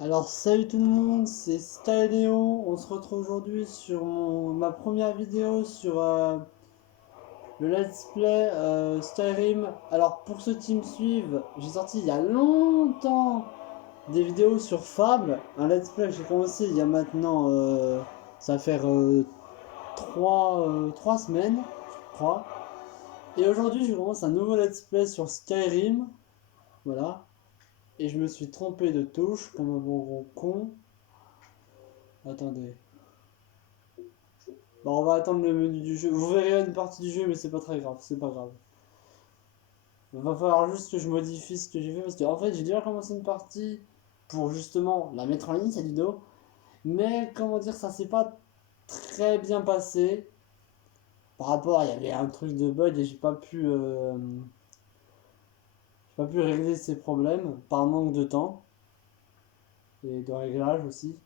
Alors salut tout le monde, c'est Skyléon. On se retrouve aujourd'hui sur ma première vidéo sur le let's play Skyrim. Alors pour ceux qui me suivent, j'ai sorti il y a longtemps des vidéos sur Fable, un let's play que j'ai commencé il y a maintenant, ça va faire 3 semaines, je crois. Et aujourd'hui je commence un nouveau let's play sur Skyrim, voilà. Et je me suis trompé de touche comme un bon gros con. Attendez. Bon, on va attendre le menu du jeu. Vous verrez une partie du jeu, mais c'est pas très grave, c'est pas grave. Il va falloir juste que je modifie ce que j'ai fait parce que en fait j'ai déjà commencé une partie pour justement la mettre en ligne cette vidéo, mais comment dire, ça s'est pas très bien passé. Par rapport, il y avait un truc de bug et j'ai pas pu régler ces problèmes par manque de temps et de réglage aussi.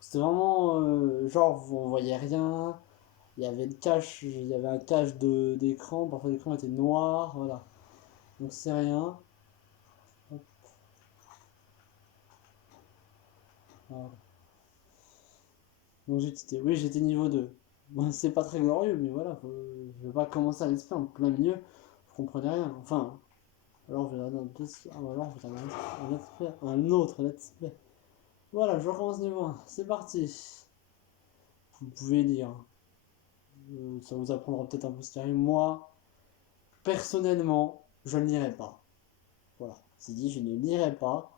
C'était vraiment genre on voyait rien. Il y avait un cache d'écran, parfois l'écran était noir, voilà. Donc c'est rien. Hop, voilà. Donc j'ai quitté. Oui, j'étais niveau 2. Bon, c'est pas très glorieux, mais voilà, je vais pas commencer à l'exploit en plein milieu. Vous comprenez rien. Enfin, alors je vais alors je vais un let's play, un autre let's play. Voilà, je recommence niveau 1. C'est parti. Vous pouvez lire. Ça vous apprendra peut-être un peu ce qui arrive. Moi, personnellement, je ne lirai pas. Voilà, c'est dit, je ne lirai pas.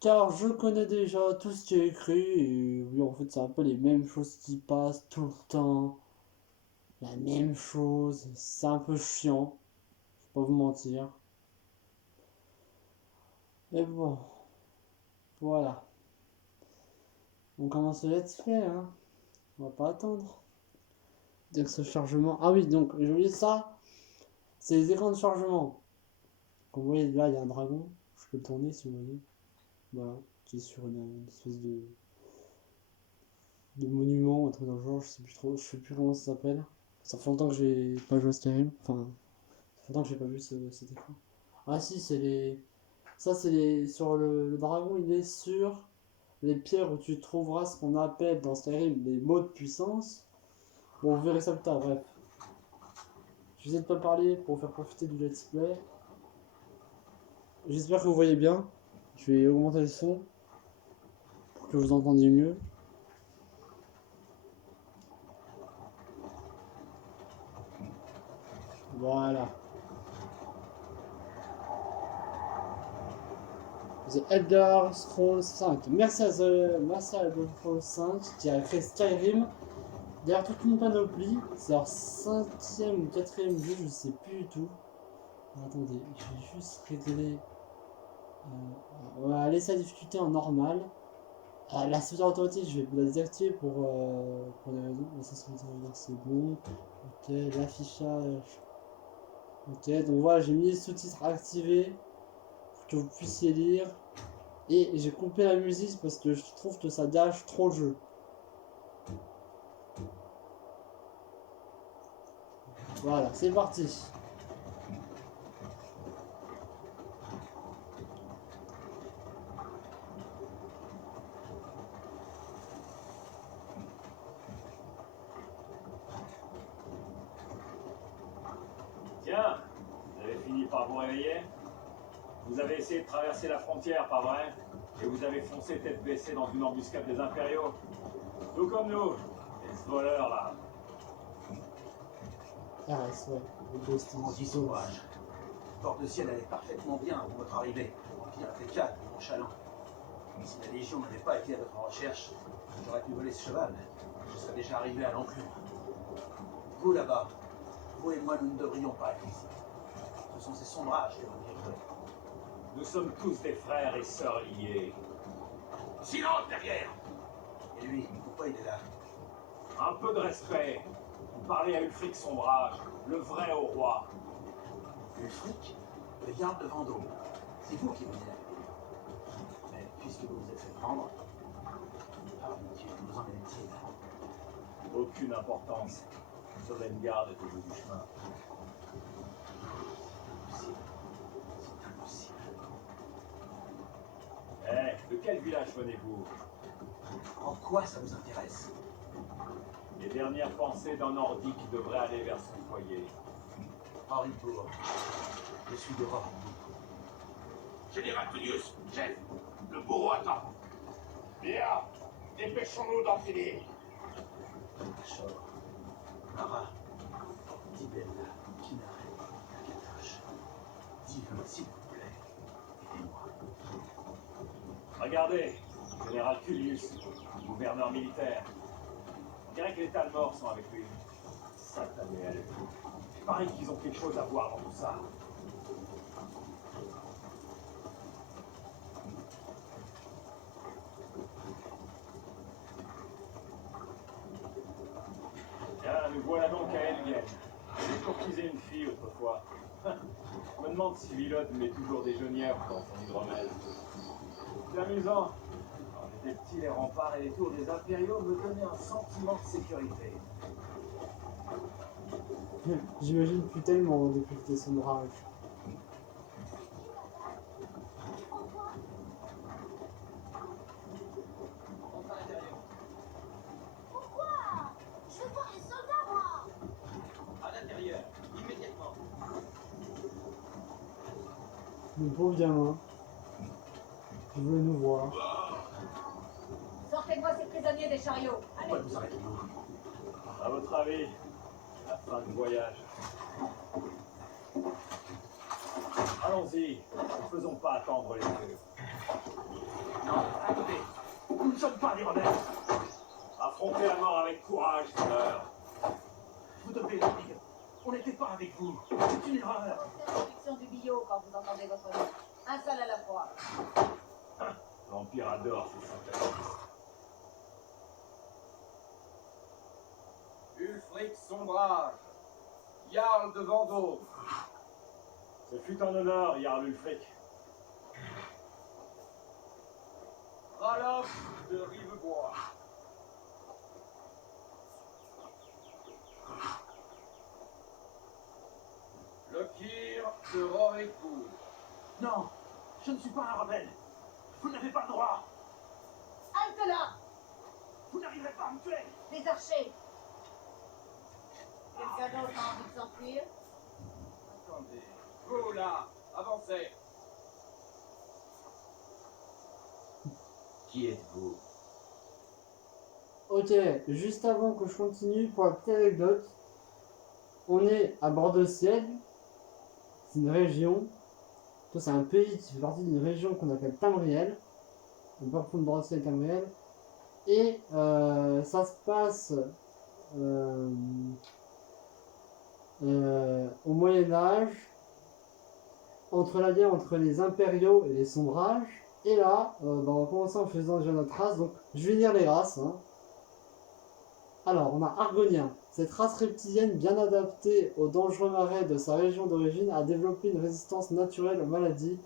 Car je connais déjà tout ce qui est écrit, et oui, en fait, c'est un peu les mêmes choses qui passent tout le temps. La même chose, c'est un peu chiant, je vais pas vous mentir. Mais bon, voilà. On commence le let's play, hein. On va pas attendre. Dire ce chargement. Ah oui, donc, j'ai oublié ça. C'est les écrans de chargement. Comme vous voyez, là, il y a un dragon. Je peux le tourner si vous voulez. Voilà. Qui est sur une espèce de monument, un truc dans le genre, je sais plus trop, je sais plus comment ça s'appelle. Ça fait longtemps que j'ai pas joué à Skyrim. Enfin, ça fait longtemps que j'ai pas vu cet écran. Ah si, c'est les. Ça, c'est les. Sur le dragon, il est sur les pierres où tu trouveras ce qu'on appelle dans Skyrim les mots de puissance. Bon, vous verrez ça plus tard, bref. Je vais essayer de pas parler pour vous faire profiter du let's play. J'espère que vous voyez bien. Je vais augmenter le son pour que vous entendiez mieux. Voilà. The Elder Scrolls 5. Merci à Elder Scrolls 5 qui a créé Skyrim. Derrière toute une panoplie, c'est leur cinquième ou quatrième jeu, je sais plus du tout. Attendez, je vais juste régler. On va laisser la difficulté en normal. La sauvegarde automatique, je vais la désactiver pour des raisons. La sauvegarde, c'est bon. Ok, l'affichage. Ok, donc voilà, j'ai mis les sous-titres activés pour que vous puissiez lire. Et j'ai coupé la musique parce que je trouve que ça gâche trop le jeu. Voilà, c'est parti. Tiens, vous avez fini par vous réveiller. Vous avez essayé de traverser la frontière, pas vrai? Et vous avez foncé tête baissée dans une embuscade des impériaux. Tout comme nous. Et ce voleur là. RS, ouais. Le Ghost in Anti Tsushima. sauvage. Porte de ciel allait parfaitement bien avant votre arrivée. Pire impeccable, mon chaland. Si la Légion n'avait pas été à votre recherche, j'aurais pu voler ce cheval. Je serais déjà arrivé à l'enclume. Vous là-bas, vous et moi, nous ne devrions pas être ici. Ce sont ces sombrages que vous dirigez. Nous sommes tous des frères et sœurs liés. Silence derrière! Et lui, pourquoi il est là? Un peu de respect. Vous parlez à Ulfric Sombrage, le vrai au roi. Ulfric, le garde de Vendôme. C'est vous qui venez. Mais puisque vous vous êtes fait prendre, par Dieu, vous en est-il? Aucune importance. Sovngarde est au bout du chemin. C'est impossible. C'est impossible. Eh, de quel village venez-vous? En quoi ça vous intéresse? Les dernières pensées d'un Nordique devraient aller vers son foyer. Henripour. Je suis de Roribourg. Général Tullius, chef, le bourreau attend. Bien, dépêchons-nous d'en finir. Shor, Mara, Tibella, Kinare, Katash. Dis-le, s'il vous plaît. Aidez-moi. Regardez, général Tullius, gouverneur militaire. On dirait que les Talmors sont avec lui. Satané, elle. Il paraît qu'ils ont quelque chose à voir dans tout ça. Bien, nous voilà donc à Elguen. J'ai courtisé une fille autrefois. Je me demande si Villode met toujours des genouillères dans son hydromel. C'est amusant. Quand j'étais petit, les remparts et les tours des impériaux me donnaient un sentiment de sécurité. J'imagine plus tellement depuis que t'es son rage. Rentre à l'intérieur. Pourquoi? Je veux voir les soldats, moi. À l'intérieur, immédiatement. Le pauvre gamin. Il veut nous voir. Sortez-moi ces prisonniers des chariots. Pourquoi Allez. nous arrêtons-nous? À votre avis, la fin du voyage. Allons-y, ne faisons pas attendre les feux. Non, attendez. Nous ne sommes pas des rebelles. Affrontez la mort avec courage, sonneur. Vous devez le dire. On n'était pas avec vous. C'est une erreur. Interdiction du billot quand vous entendez votre nom. Un seul à la fois. L'Empire adore ces sympathistes. Ulfric Sombrage, Jarl de Vendôme. Ce fut un honneur, Jarl Ulfric. Ralof de Rivebois. Lokir de Roricourt. Non, je ne suis pas un rebelle. Vous n'avez pas le droit. Halte là. Vous n'arriverez pas à me tuer. Des archers. Quelqu'un d'autre a envie de s'enfuir? Attendez. Vous là, avancez. Qui êtes-vous? Ok, juste avant que je continue, pour la petite anecdote, on est à Bordeaux-Ciel, c'est une région, ça c'est un pays qui fait partie d'une région qu'on appelle Tamriel, on peut prendre Bordeaux-Ciel et Tamriel, et ça se passe au Moyen-Âge, entre la guerre entre les impériaux et les sombrages, et là, on va commencer en faisant déjà notre race, donc je vais lire les races. Hein. Alors, on a Argonien. Cette race reptilienne, bien adaptée aux dangereux marais de sa région d'origine, a développé une résistance naturelle aux maladies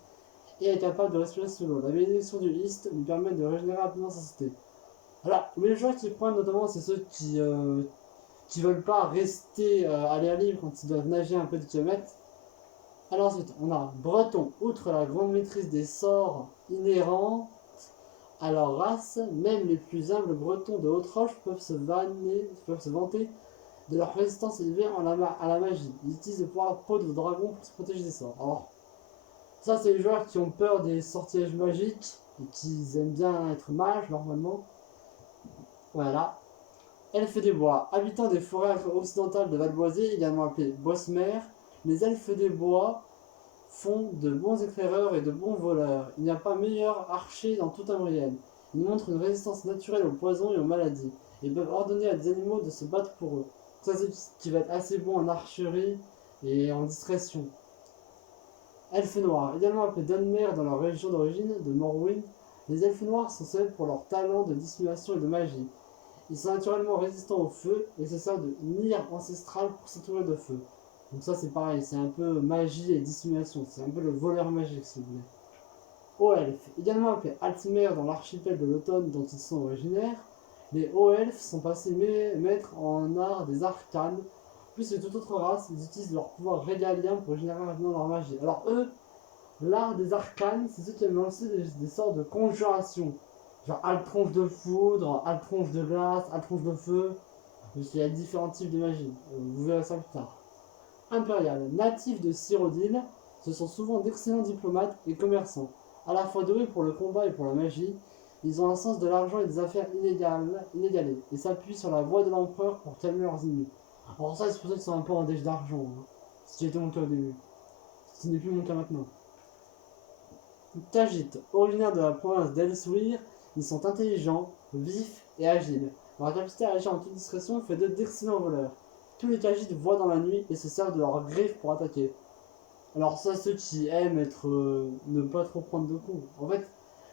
et est capable de respirer sous l'eau. La bénédiction du Hist lui permet de régénérer rapidement sa santé. Alors, les joueurs qui prennent notamment, c'est ceux qui veulent pas rester à l'air libre quand ils doivent nager un peu de kilomètres. Alors ensuite, on a Breton. Outre la grande maîtrise des sorts inhérents à leur race, même les plus humbles Bretons de Haute-Roche peuvent se vanter de leur résistance élevée à la magie. Ils utilisent le pouvoir de peau de dragon pour se protéger des sorts. Alors, ça c'est les joueurs qui ont peur des sortilèges magiques et qui aiment bien être mages normalement. Voilà. Elfes des bois. Habitants des forêts occidentales de Valboisé, également appelés Bosmer, les elfes des bois font de bons éclaireurs et de bons voleurs. Il n'y a pas meilleur archer dans toute Tamriel. Ils montrent une résistance naturelle aux poisons et aux maladies. Ils peuvent ordonner à des animaux de se battre pour eux. Ça c'est ce qui va être assez bon en archerie et en discrétion. Elfes noirs, également appelés Dunmer dans leur région d'origine, de Morrowind, les elfes noirs sont célèbres pour leur talent de dissimulation et de magie. Ils sont naturellement résistants au feu et se servent de lyre ancestrale pour s'entourer de feu. Donc ça c'est pareil, c'est un peu magie et dissimulation, c'est un peu le voleur magique si vous voulez. Hauts-elfes, également appelés Altmer dans l'archipel de l'automne dont ils sont originaires, les hauts-elfes sont passés maîtres en art des arcanes. Plus que toute autre race, ils utilisent leur pouvoir régalien pour générer rapidement leur magie. Alors eux, L'art des arcanes, c'est ceux qui aiment lancer des sortes de conjurations. Genre Altronche de foudre, Altronche de glace, Altronche de feu. Il y a différents types de magie. Vous verrez ça plus tard. Impérial, natifs de Cyrodiil, ce sont souvent d'excellents diplomates et commerçants. À la fois doués pour le combat et pour la magie, ils ont un sens de l'argent et des affaires inégalés et s'appuient sur la voix de l'empereur pour calmer leurs ennemis. Alors ça, c'est pour ça qu'ils sont un peu en déche d'argent. Hein. Si j'étais mon cas au début. Ce n'est plus mon cas maintenant. Khajiit, originaires de la province d'Elsweyr, ils sont intelligents, vifs et agiles. Leur capacité à agir en toute discrétion fait d'eux d'excellents voleurs. Tous les Khajiits voient dans la nuit et se servent de leurs griffes pour attaquer. Alors ça, ceux qui aiment être ne pas trop prendre de coups. En fait,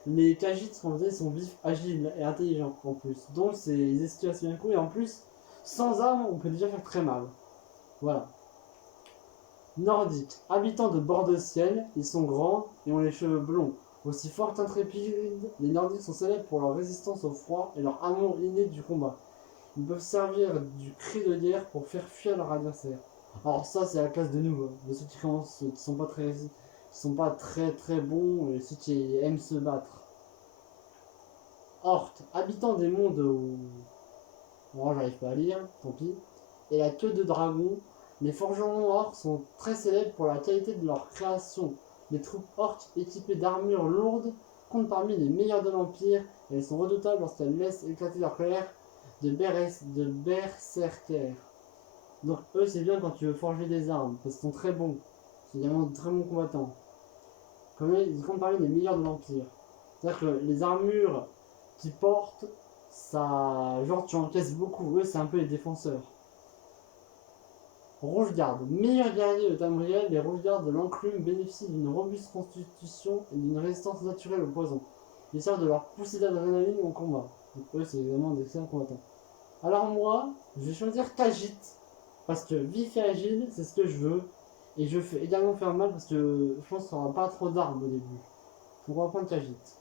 les Khajiits, comme vous savez, sont vifs, agiles et intelligents en plus. Donc ils esquivent assez bien le coup et en plus, sans armes, on peut déjà faire très mal. Voilà. Nordiques, habitants de bord de ciel, ils sont grands et ont les cheveux blonds. Aussi forts qu'intrépides, les Nordiques sont célèbres pour leur résistance au froid et leur amour inné du combat. Ils peuvent servir du cri de guerre pour faire fuir leur adversaire. Alors ça, c'est la classe de nous, de ceux qui commencent, qui sont pas très bons et ceux qui aiment se battre. Hort, habitants des mondes où... Bon, j'arrive pas à lire, tant pis. Et la queue de dragon, les forgerons orques sont très célèbres pour la qualité de leur création. Les troupes orques équipées d'armures lourdes comptent parmi les meilleures de l'Empire et elles sont redoutables lorsqu'elles laissent éclater leur colère de berserkers. Donc eux, c'est bien quand tu veux forger des armes, parce qu'ils sont très bons. C'est également de très bons combattants. Comme ils comptent parmi les meilleurs de l'Empire. C'est-à-dire que les armures qu'ils portent, ça... genre tu encaisses beaucoup. Eux, c'est un peu les défenseurs. Rouge-garde, meilleur guerrier de Tamriel, les rouge-gardes de l'enclume bénéficient d'une robuste constitution et d'une résistance naturelle au poison. Ils servent de leur poussée d'adrénaline au combat. Donc eux, c'est vraiment d'excellents combattants. Alors moi, je vais choisir Khajiit, parce que vif et agile, c'est ce que je veux. Et je vais également faire mal parce que je pense qu'il n'y aura pas trop d'armes au début. Pour reprendre Khajiit.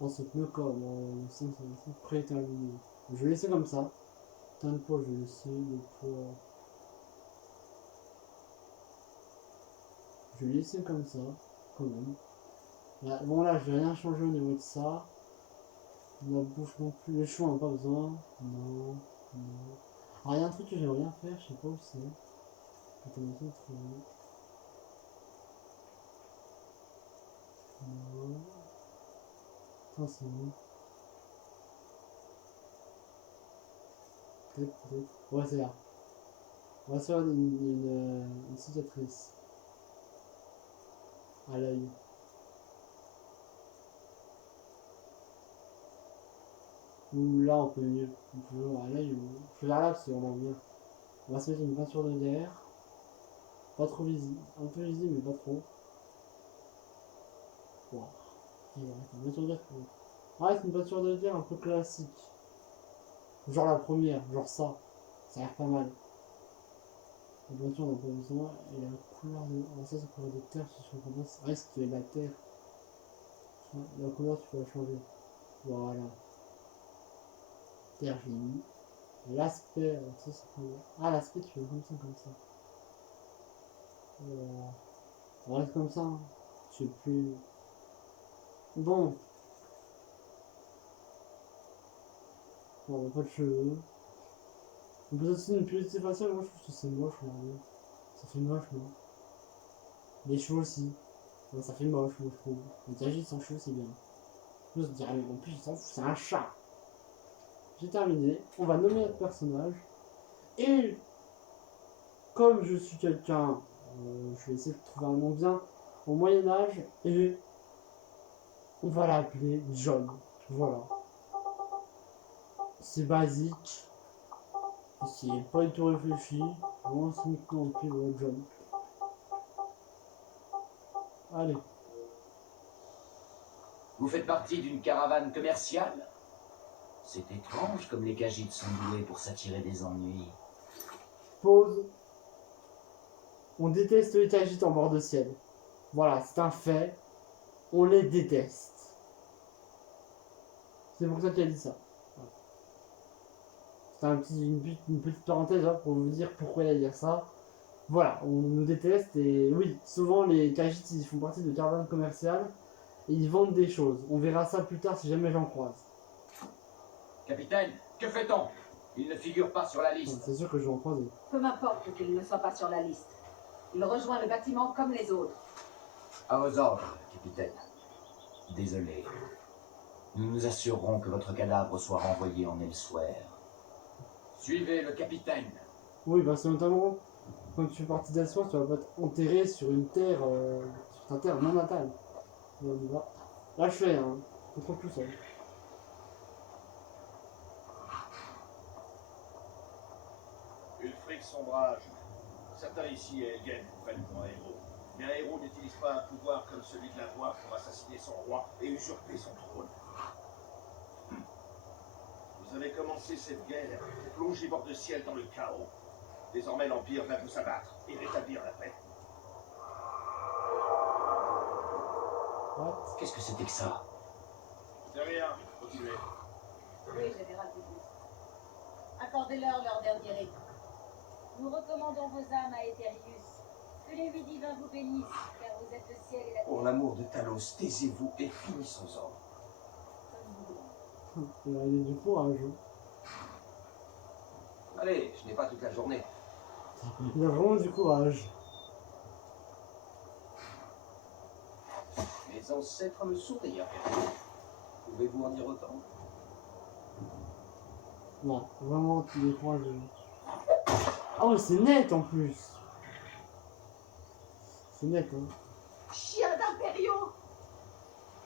Ensuite, le corps, le 5 préterminé. Je vais laisser comme ça. Tant de poids, je vais laisser le poids. Je vais laisser comme ça, quand même. Là, bon là, je vais rien changer au niveau de ça. La bouche non plus, les cheveux on n'a pas besoin. Non, non. Alors il y a un truc que j'aimerais bien faire, je sais pas où c'est. Attends, on va trouver. Non. Attends, c'est où? Peut-être. Ouais, c'est là. On va se faire une cicatrice. À l'œil. Ou là on peut mieux. On peut à l'œil ou. Je vais là parce qu'on en bien. On va se mettre une peinture de guerre. Pas trop visible. Un peu visible mais pas trop. Wow. Une peinture de guerre. Ah, c'est une peinture de guerre un peu classique. Genre la première, genre ça. Ça a l'air pas mal. La peinture on n'a pas besoin. Et la couleur de. Ah, ça c'est la couleur de terre si je comprends bien. Ça reste de la terre. La couleur tu peux la changer. Voilà. Terre j'ai mis. L'aspect, ça c'est pas mal. Ah l'aspect tu fais comme ça. On reste comme ça. Hein. Je sais plus. Bon. Bon, on n'a pas de cheveux. On peut aussi une publicité faciale, moi je trouve que c'est moche, regardez. Ça fait moche, moi. Les cheveux aussi. Ouais, ça fait moche, moi je trouve. Les Khajiits sans cheveux, c'est bien. Je se dirais, mais en plus, il s'en fout, c'est un chat. J'ai terminé. On va nommer notre personnage. Et comme je suis quelqu'un, je vais essayer de trouver un nom bien au Moyen-Âge. Et on va l'appeler John. Voilà. C'est basique. C'est pas du tout réfléchi. On se met en pile au John. Allez. Vous faites partie d'une caravane commerciale? C'est étrange comme les Khajiits sont doués pour s'attirer des ennuis. Pause. On déteste les Khajiits en bord de ciel. Voilà, c'est un fait. On les déteste. C'est pour ça qu'il a dit ça. Voilà. C'est une petite parenthèse hein, pour vous dire pourquoi il a dit ça. Voilà, on nous déteste et oui, souvent les Khajiits ils font partie de caravanes commerciales et ils vendent des choses. On verra ça plus tard si jamais j'en croise. Capitaine, que fait-on? Il ne figure pas sur la liste. C'est sûr que je vais en croiser. Peu m'importe qu'il ne soit pas sur la liste. Il rejoint le bâtiment comme les autres. À vos ordres, capitaine. Désolé. Nous nous assurerons que votre cadavre soit renvoyé en Elsewhere. Suivez le capitaine. Oui, parce que notamment, quand tu fais partie d'Elsewhere, tu vas pas être enterré sur une terre, sur ta terre non natale. Et on y va. Là, je fais, hein. Je trouve tout seul. Ulfric Sombrage. Certains ici et Elgen prennent pour un héros. Mais un héros n'utilise pas un pouvoir comme celui de la voix pour assassiner son roi et usurper son trône. Vous avez commencé cette guerre, plongé bord de ciel dans le chaos. Désormais, l'Empire va vous abattre et rétablir la paix. What? Qu'est-ce que c'était que ça? C'est rien, continuez. Oui, général Titus. Accordez-leur leur dernier élan. Nous recommandons vos âmes à Etherius. Que les 8 divins vous bénissent, car vous êtes le ciel et la Pour terre. l'amour de Talos, taisez-vous et finissons-en. Comme vous voulez. Il a du courage. Hein. Allez, je n'ai pas toute la journée. Il a vraiment du courage. Mes ancêtres me sourient. Pouvez-vous en dire autant? Non, vraiment, il est courageux. Ah ouais, c'est net en plus. C'est net, hein. Chien d'impériaux!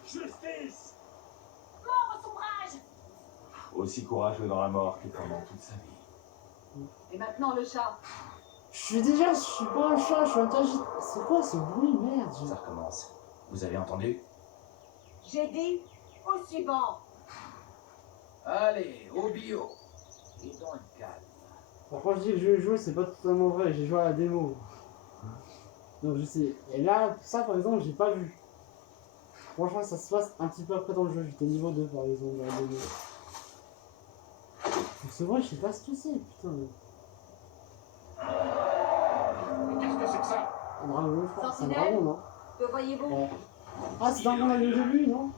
Justice! Mort au sombrage! Aussi courageux dans la mort que pendant toute sa vie. Et maintenant le chat. Je suis pas un chat, je suis un Khajiit. C'est quoi ce bruit, merde? Ça recommence. Vous avez entendu? J'ai dit au suivant. Allez, au bio. Et dans le calme. Pourquoi je dis que je vais jouer, c'est pas totalement vrai, j'ai joué à la démo. Donc je sais. Et là, ça par exemple, j'ai pas vu. Franchement, ça se passe un petit peu après dans le jeu, j'étais niveau 2 par exemple dans la démo. Donc c'est vrai, je sais pas ce que c'est, putain. Mais qu'est-ce que c'est que ça? Un dragon, je crois. C'est un Sentinelle. dragon, non? Que voyez-vous? Ouais. Ah, c'est un dragon au début, non?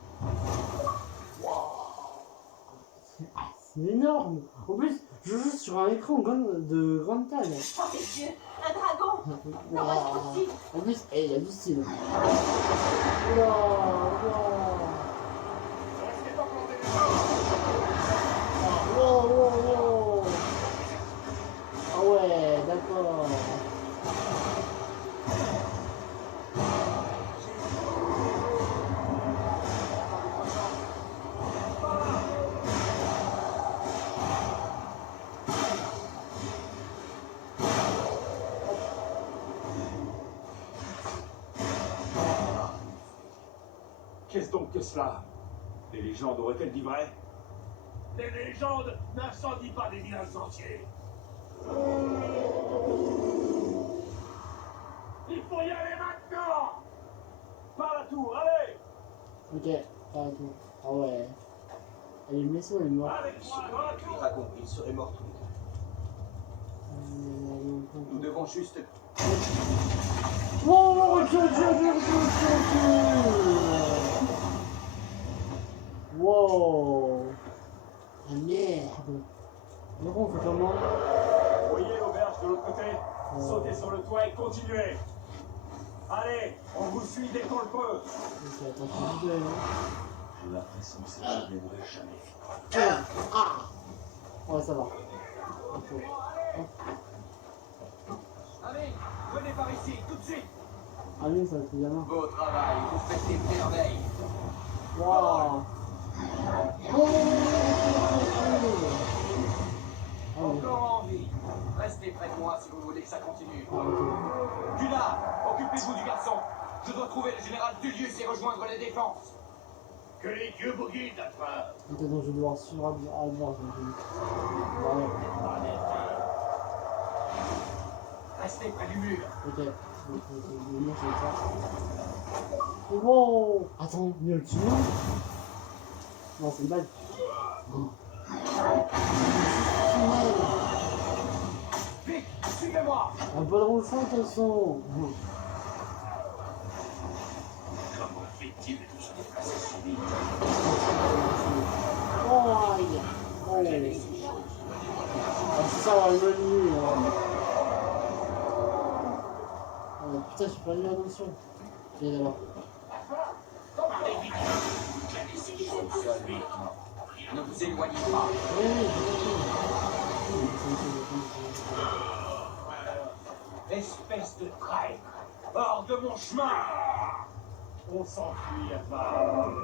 C'est énorme! En plus, je joue sur un écran de grande taille. Oh mes dieux! Un dragon! Non, Wow. pas possible! En plus, il y a du style. Oula, oula. Restez pas plantés. Wow, wow, wow. Ah ouais, d'accord. Qu'est-ce donc que cela? Les légendes auraient-elles dit vrai? Les légendes n'incendient pas des villages entiers. Il faut y aller maintenant. Par la tour, allez! Ok, pas tout. Ah ouais. Elle est blessée ou elle est morte? Avec moi, dans la tour! Dragon, il serait mort tous les deux. Nous devons juste... Wow, recule. Wow. Ah merde. Donc on fait comment? Voyez l'auberge de l'autre côté? Sautez sur le toit et continuez! Allez, on vous suit dès qu'on le peut! Ok, attends, je suis désolé. J'ai l'impression que cette journée n'aurait jamais fini. Ah. Ouais, ça va. Ok. Allez, venez par ici, tout de suite. Ah oui, ça fait bien. Beau travail, vous faites des merveilles. Waouh. Oh. Ah oui. Encore en vie. Restez près de moi si vous voulez que ça continue. Ah, ok. Cula, occupez-vous du garçon. Je dois trouver le général Tullius et rejoindre les défenses. Que les dieux vous guident, Alpha. Ok, donc je vais devoir suivre à devoir. Ouais. Restez près du mur. Ok. Donc, le mur, c'est ça. Wow. Attends, il y a le tunnel? Non, c'est une balle. Oh. Tunnel. Vite, Suivez-moi. Un peu de rouchon, de toute façon. Comment fait-il de se déplacer si vite? Oh, aïe. Oh. Ah, c'est ça, avoir une bonne nuit. Putain, j'ai perdu la notion. Et alors? Ne vous éloignez pas. Oui, j'ai compris. Espèce de traître. Hors de mon chemin. On s'enfuit, Alpha.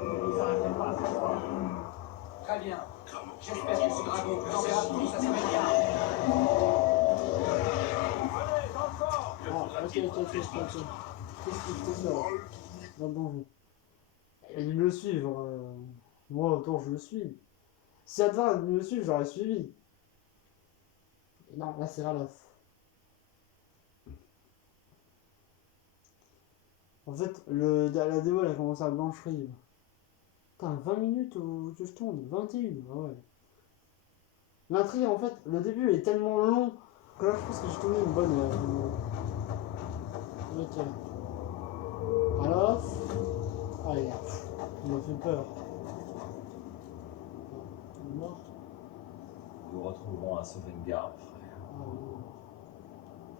Ne vous arrêtez pas cette fois. Très bien. J'espère que ce dragon vous enverra tous à sa manière. Venez, dans le fort. Ah, ok. Qu'est-ce qui se passe? Dans le danger. Il me suivre. Moi, autant je le suis. Si Advar me suivre, j'aurais suivi. Non, là c'est Ralof. En fait, la démo elle a commencé à blancherie. Putain, 20 minutes où je tourne, 21, ah ouais. L'intrigue en fait, le début est tellement long que là je pense que j'ai tourné une bonne. Ok. Ralof. Ah, il m'a fait peur. Il est mort. Nous retrouverons à Sovngarde, frère. Ah oui.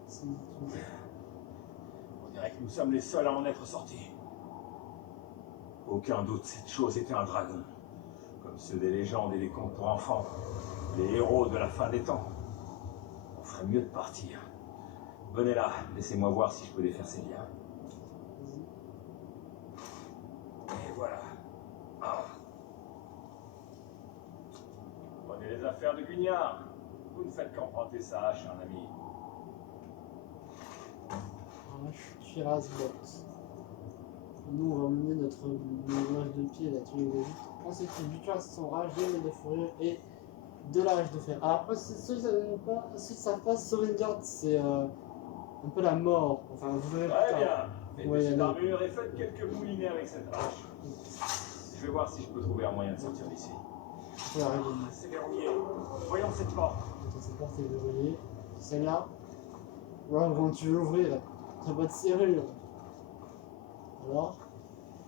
Si, On dirait que nous sommes les seuls à en être sortis. Aucun doute, cette chose était un dragon. Comme ceux des légendes et des contes pour enfants. Les héros de la fin des temps. On ferait mieux de partir. Venez là, laissez-moi voir si je peux défaire ces liens. Et voilà. Ah. Prenez les affaires de Guignard. Vous ne faites qu'emprunter sa hache, un ami. Shirazbot. Nous, on va mener notre nuage de pied, la tuer les vite. Ensuite, du cuirasse sans rage, de fourrure et de la hache de fer. Alors, après, ceux qui ne savent pas, Sovngarde, c'est un peu la mort. Enfin, vous verrez plus Très tard. bien. Faites Ouais, cette allez. armure et faites quelques moulinets avec cette hache. Je vais voir si je peux trouver un moyen de sortir d'ici. Faut la régler. C'est verrouillé. Voyons cette porte. Attends, cette porte est verrouillée. Celle-là. Ouais, comment tu veux l'ouvrir? T'as pas de serrure. Alors?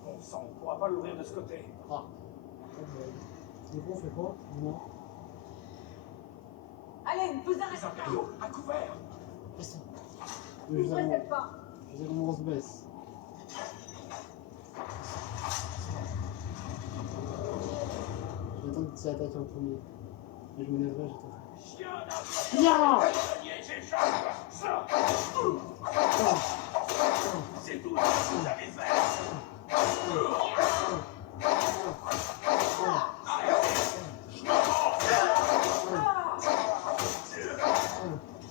Bon sang, on ne pourra pas l'ouvrir de ce côté. Ah. Du coup, on fait quoi? Non. Allez, vous Les arrêtez. impériaux, à couvert. Reste. Ouvrez cette porte. Je sais comment on se baisse. Je vais attendre que tu attaques en premier. Et je me lèverai, j'attaquerai. Bien! C'est tout ce que vous avez fait.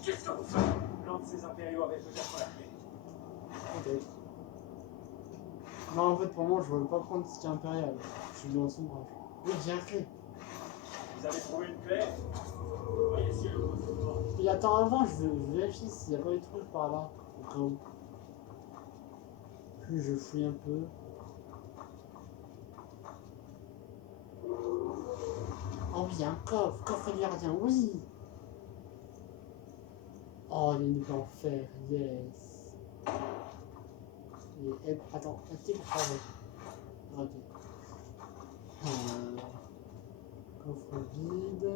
Qu'est-ce que vous faites? L'un de ces impériaux avait peut-être la clé. Ok. Non, en fait, pour moi, je veux pas prendre ce qui est impérial. Je suis dans son bras. Oui, j'ai un clé. Vous avez trouvé une clé? Voyez si elle ouvre cette porte. Et attends, avant, je vérifie s'il n'y a pas eu de truc par là. Au cas où. Puis je fouille un peu. Oh oui, un coffre, coffre gardien, oui. Oh, il y a une épée en fer, yes. Et, attends, t'es pour faire. Ok. Coffre vide.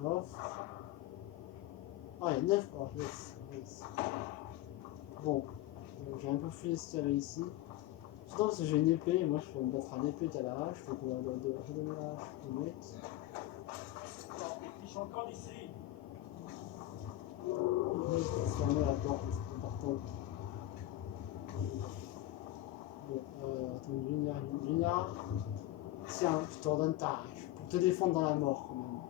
Coffre. Oh, il y a 9. Oh, yes. Bon, j'ai un peu fouillé ce qu'il y avait ici. Surtout parce que j'ai une épée, et moi je peux me battre à l'épée qu'à la hache, faut qu'on va redonner la hache au mec. Les fiches encore d'ici. Se fermer la porte, c'est important. Bon, attends, Junior. Tiens, je te redonne ta hache, pour te défendre dans la mort quand même.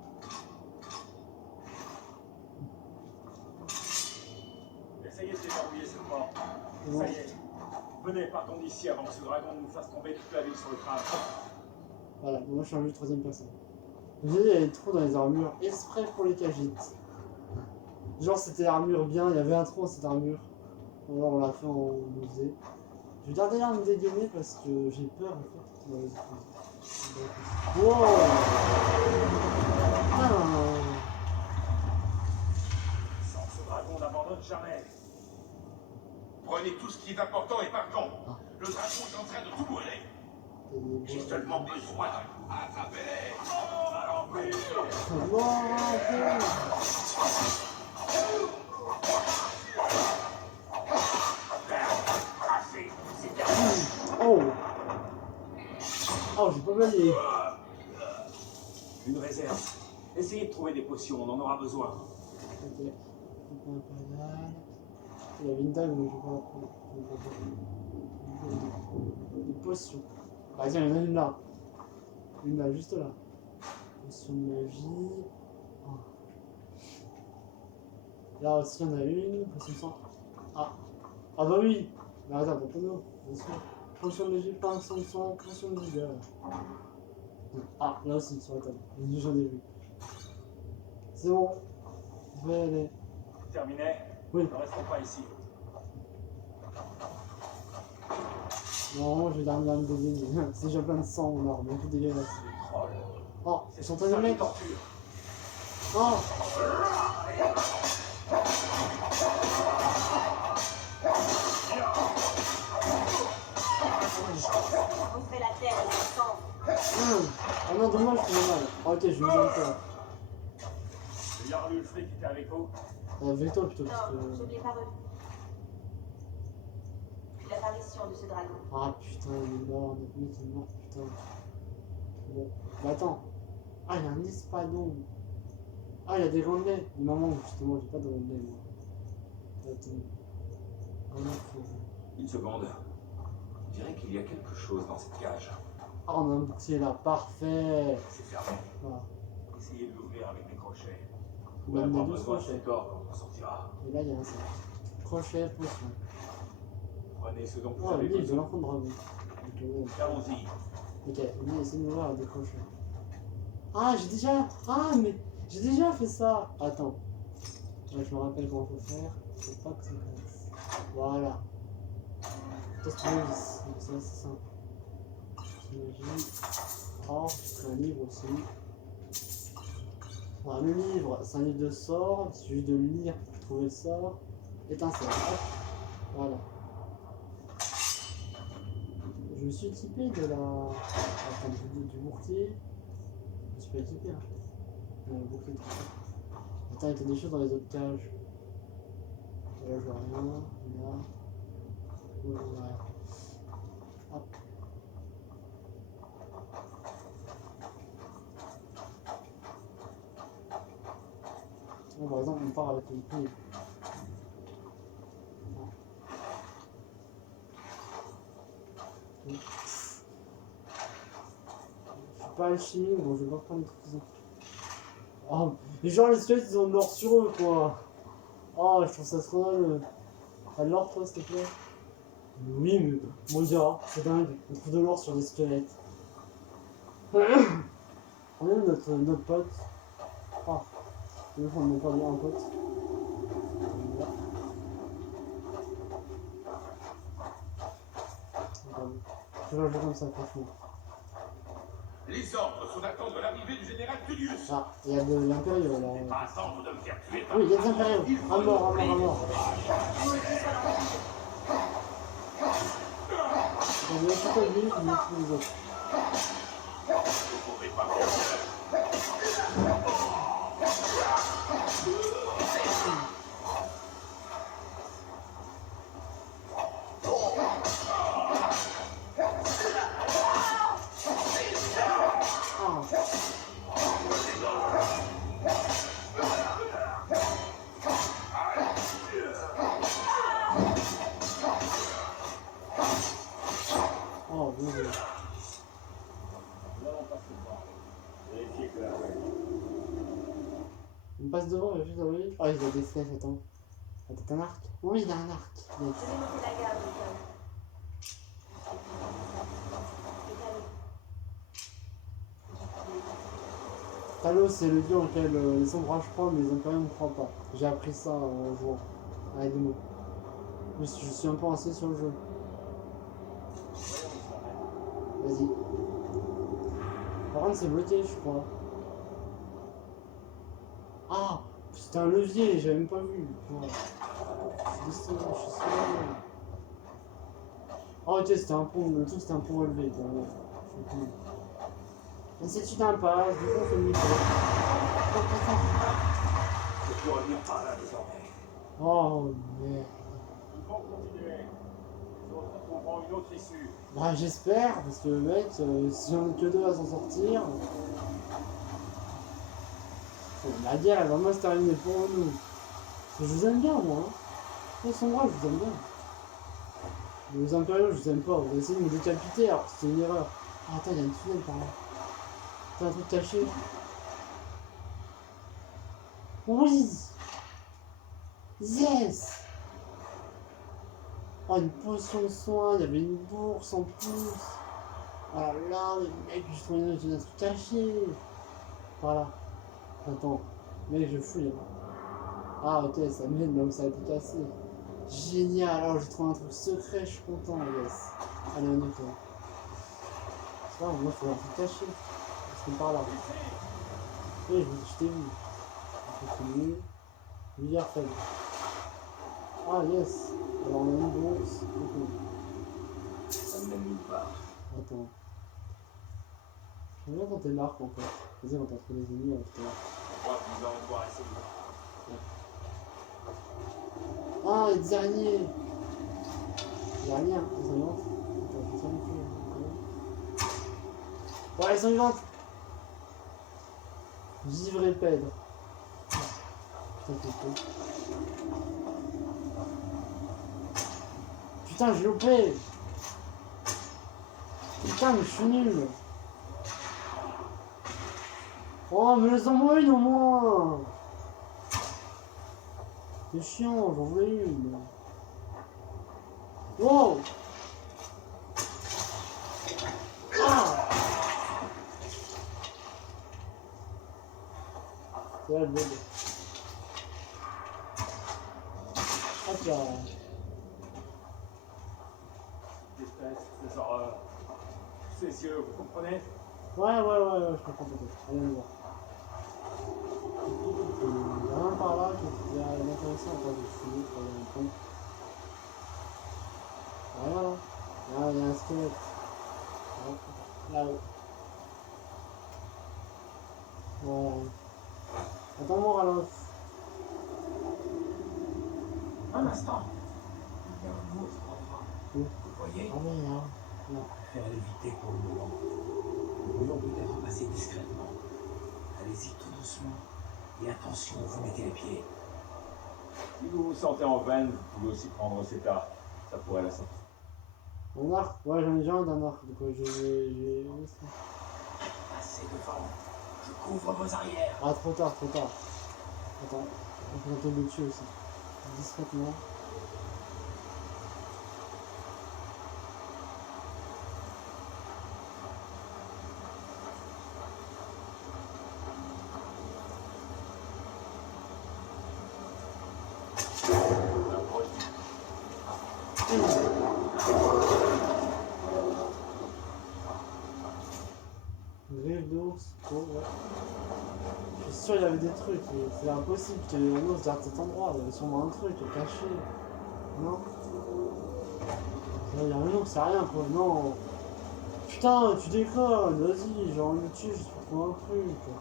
Essayez de déverrouiller cette porte. Bon. Ça y est. Venez, partons d'ici avant que ce dragon nous fasse tomber toute la ville sur le crâne. Voilà, moi je suis en vue de troisième personne. J'ai dit, il y a des trous dans les armures exprès pour les cagites. Genre c'était l'armure bien, il y avait un trou dans cette armure. Alors on l'a fait en musée. Je vais garder l'arme dégainée parce que j'ai peur en fait. Wow! Ah. jamais. Prenez tout ce qui est important et partons. Le dragon est en train de tout brûler. J'ai seulement besoin d'attraper-les. Oh! Oh, j'ai pas balayé. Une réserve. Essayez de trouver des potions, on en aura besoin. Ok. Il y avait une dague, mais je vais pas la prendre. Des potions. Bah tiens, il y en a une là. Une là, juste là. Potion de magie. Oh. Là aussi, il y en a une. Potion de sang. Ah. Ah bah oui. Mais attends, pas nous. Bien sûr. Potion de magie, potion de sang, potion de vigueur. Ah, là aussi, sur la table. J'en ai vu. C'est bon. Je vais aller. Terminé? Oui. Ne restons pas ici. Non, je vais dormir dans le début. C'est déjà plein de sang en arme, mais tout dégueulasse. Oh, ils sont en train de mettre. Oh! On fait la terre et le sang. Ah non, dommage, c'est normal. Ah, ok, je vais me donner toi. Le Jarl Ulfric était avec vous? Avec toi plutôt, parce Non, je que. ne l'ai pas revu. Depuis l'apparition de ce dragon. Ah putain, il est mort, notre mec il est mort, putain. Bon, bah attends. Ah, il y a un espadon. Ah, il y a des grandelets. Maman, justement, j'ai pas de grandelets, moi. Attends. Ah, non, faut- Une seconde. On dirait qu'il y a quelque chose dans cette cage. Ah, on a un bouclier là, parfait. C'est fermé. Voilà. Essayez de l'ouvrir avec des crochets. On Vous a allez avoir deux besoin de crochets. ces corps quand on sortira. Et là, il y a un sac. Crochet, potion. Prenez ce dont vous Oh, avez le livre de besoin. l'enfant dragon. Donc, Allons-y. ok, lui, essaie de m'ouvrir avec des crochets. Ah, j'ai déjà. Ah, mais j'ai déjà fait ça. Attends. Ouais, je me rappelle comment faut faire. Faut pas que ça casse. Voilà. Test de vis. Donc, c'est assez simple. Magie. Oh, c'est un livre aussi. Voilà, le livre, c'est un livre de sorts. Il suffit juste de le lire pour trouver le sort. Étincelle. Hop. Voilà. Je me suis équipé de la. Attends, du bouclier. Je me suis pas équipé, hein. Le bouclier de truc. Attends, il y a des choses dans les autres cages. Là, je vois rien. Là. Ouais, je vois rien. Hop. Bon, par exemple, on part avec une clé. Je suis pas alchimie, donc je vais pas prendre des trucs qui sont. Oh, les gens, les squelettes, ils ont de l'or sur eux, quoi. Oh, je trouve ça scandaleux. T'as de l'or, toi, s'il te plaît? Oui, mais mon gars, c'est dingue. On trouve de l'or sur des squelettes. On est où notre pote? Ah, c'est vrai qu'on n'a pas bien un pote. Voilà. Je vais jouer comme ça, franchement. Les ordres sont d'attendre l'arrivée du général Tullius. Ah, il y a de l'impériaux là. Pas attendre de me faire tuer par... Oui, il y a des impériaux. Un mort, un mort, un mort. On vient tout à lui, on vient tous les autres. Vous pouvez pas faire ça. Oh, bien joué. Nous allons passer devant. Vérifiez que la voie est libre. On passe devant, il va juste envoyer. Ah, il a des flèches, attends. Ah, t'as un arc? Oui, il a un arc. Yes. Je vais monter la garde, Michael. Talos, c'est le dieu auquel les ombrages croient, mais les impériaux ne croient pas. J'ai appris ça en jouant à la démo. Je suis un peu resté sur le jeu. Vas-y. Par contre, c'est bloqué, je crois. Ah, c'était un levier, j'avais même pas vu. Ouais. je suis seul. Oh, ok, c'était un pont, le truc c'était un pont relevé. Bon, mais c'est une impasse, du coup on fait demi-tour. Je peux revenir par là désormais. Oh merde. Il faut continuer. Les autres trouveront une autre issue. Bah j'espère, parce que mec, si on est que deux à s'en sortir... La guerre elle va vraiment se terminer pour nous. Parce que je vous aime bien moi. Hein. Ils sont moi, je vous aime bien. Les impériaux, je vous aime pas. Vous avez essayé de me décapiter alors que c'était une erreur. Ah, attends, il y a une tunnel par là. T'as un truc caché. Oui! Yes! Oh, une potion de soin, il y avait une bourse en plus. Oh là là, mec, je trouve un truc caché. Voilà. Attends, mec, je fouille. Ah, ok, ça mène là où ça a été cassé. Génial, alors j'ai trouvé un truc secret, je suis content, yes. Allez, on y retourne. C'est pas, moi, il faut un truc caché. Parce que par là. Oui, je t'ai vu. On continue. Lumière faible. Ah, yes. Alors, on a une bourse. Ok. Ça me mène nulle part. Attends. J'aime bien quand t'es marque en fait. Vas-y, on t'a trouvé des ennemis avec toi. Je crois que nous allons devoir essayer. Ah, les araignées! Les araignées, hein, elles sont vivantes. Attends, je sais même plus. Ouais, elles sont vivantes! Vivre et pèdre. Putain, c'est fou. Putain, j'ai loupé! Putain, mais je suis nul! Oh, mais laisse-en-moi une au moins! C'est chiant, j'en voulais une. Wow! Ah! C'est là le bug. Hop là. Déteste ces horreurs. Ces yeux, vous comprenez? Ouais, je comprends peut-être. Allez, on y va. Il y a un par là qui est intéressant. Attends, je vais fouiller pour aller un point. Rien là. Là, il y a un squelette. Là-haut. Voilà. Attends-moi, Ralph. Un instant. Il y a un autre endroit. Où? Vous voyez? Ah ouais, là. Là. Faire l'éviter pour le moment. Nous pourrions peut-être passer discrètement. Allez-y tout doucement. Et attention, vous mettez les pieds. Si vous vous sentez en veine, vous pouvez aussi prendre cet arc. Ça pourrait la sortir. Un arc? Ouais, j'en ai déjà un d'un arc. Donc, j'ai. Passez devant. Je couvre vos arrières. Ah, trop tard, trop tard. Attends, on peut tenter de le tuer aussi. Discrètement. Griffe d'ours, oh ouais. Je suis sûr qu'il y avait des trucs, c'est impossible que un ours garde cet endroit, il y avait sûrement un truc caché. Non? Il y a un ours, c'est rien quoi, non. Putain, tu déconnes, vas-y, j'ai envie de le tuer juste pour trouver un truc.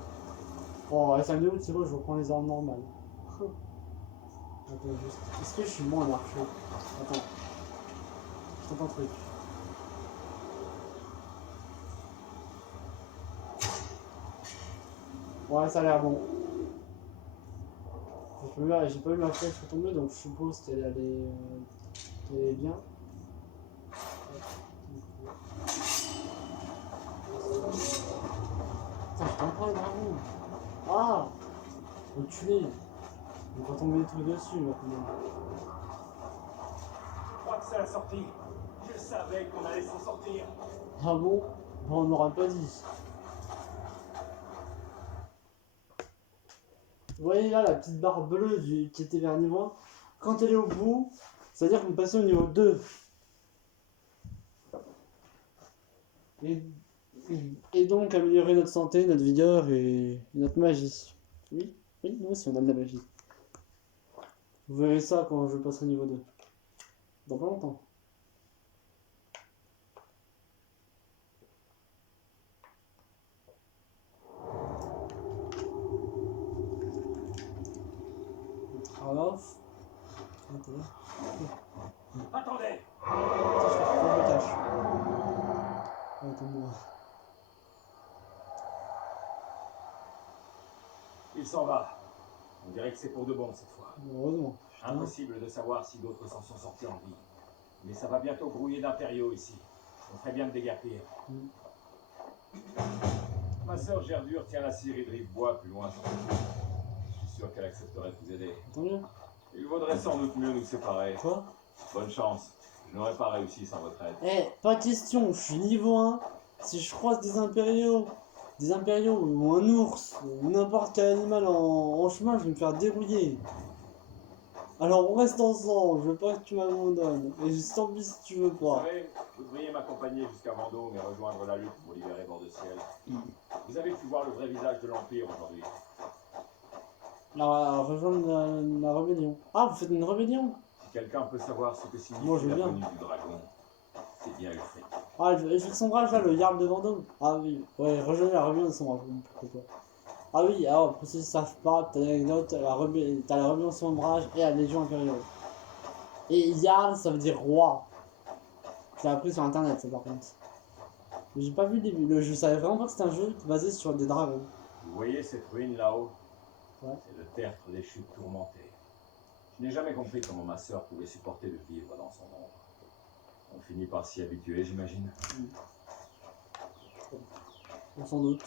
Oh, ouais, ça me dégoûte, c'est bon, je reprends les armes normales. Attends, juste. Est-ce que je suis bon à marcher? Attends. Je tente un truc. Ouais, ça a l'air bon. J'ai pas eu ma flèche retomber, donc je suppose qu'elle allait bien. Putain, je t'en prends un dragon. Ah! Enculé. On va tomber des trucs dessus maintenant. Je crois que c'est la sortie. Je savais qu'on allait s'en sortir. Ah bon? On n'aura pas dit. Vous voyez là la petite barre bleue qui était vers niveau 1. Quand elle est au bout, ça veut dire qu'on passe au niveau 2. Et donc améliorer notre santé, notre vigueur et notre magie. Oui, nous aussi on a de la magie. Vous verrez ça quand je passerai niveau 2. Dans pas longtemps. Off. Attendez! Faut que je me cache. Attends-moi. Il s'en va. On dirait que c'est pour de bon cette fois. Heureusement. Putain. Impossible de savoir si d'autres s'en sont sortis en vie. Mais ça va bientôt grouiller d'impériaux ici. On ferait bien de déguerpir. Ma sœur Gerdure tient la scierie de Rivebois plus loin sur le coup. Je suis sûr qu'elle accepterait de vous aider. Tant mieux. Il vaudrait sans doute mieux nous séparer. Quoi? Bonne chance. Je n'aurais pas réussi sans votre aide. Eh, pas question, je suis niveau 1. Si je croise des impériaux ou un ours, ou n'importe quel animal en chemin, je vais me faire dérouiller. Alors on reste ensemble, je veux pas que tu m'abandonnes. Et tant pis si tu veux Vous pas. savez, vous devriez m'accompagner jusqu'à Vendôme et rejoindre la lutte pour libérer Bord-de-Ciel. Vous avez pu voir le vrai visage de l'Empire aujourd'hui. Rejoindre la rébellion. Ah, vous faites une rébellion? Si quelqu'un peut savoir ce que signifie Moi, je veux la bien. venue du dragon, c'est bien Ulfric. Ah, je fais son rage là, le Jarl de Vendôme. Ah oui, ouais, rejoindre la rébellion de son rage. Pourquoi pas. Ah oui, alors pour ceux qui ne savent pas, t'as l'anecdote, t'as la rébellion de son rage et la Légion impériale. Et Jarl, ça veut dire roi. Je l'ai appris sur internet, ça par contre. Mais j'ai pas vu le début. Je savais vraiment pas que c'était un jeu basé sur des dragons. Vous voyez cette ruine là-haut? Ouais. C'est le tertre des chutes tourmentées. Je n'ai jamais compris comment ma sœur pouvait supporter de vivre dans son ombre. On finit par s'y habituer, j'imagine. Sans doute.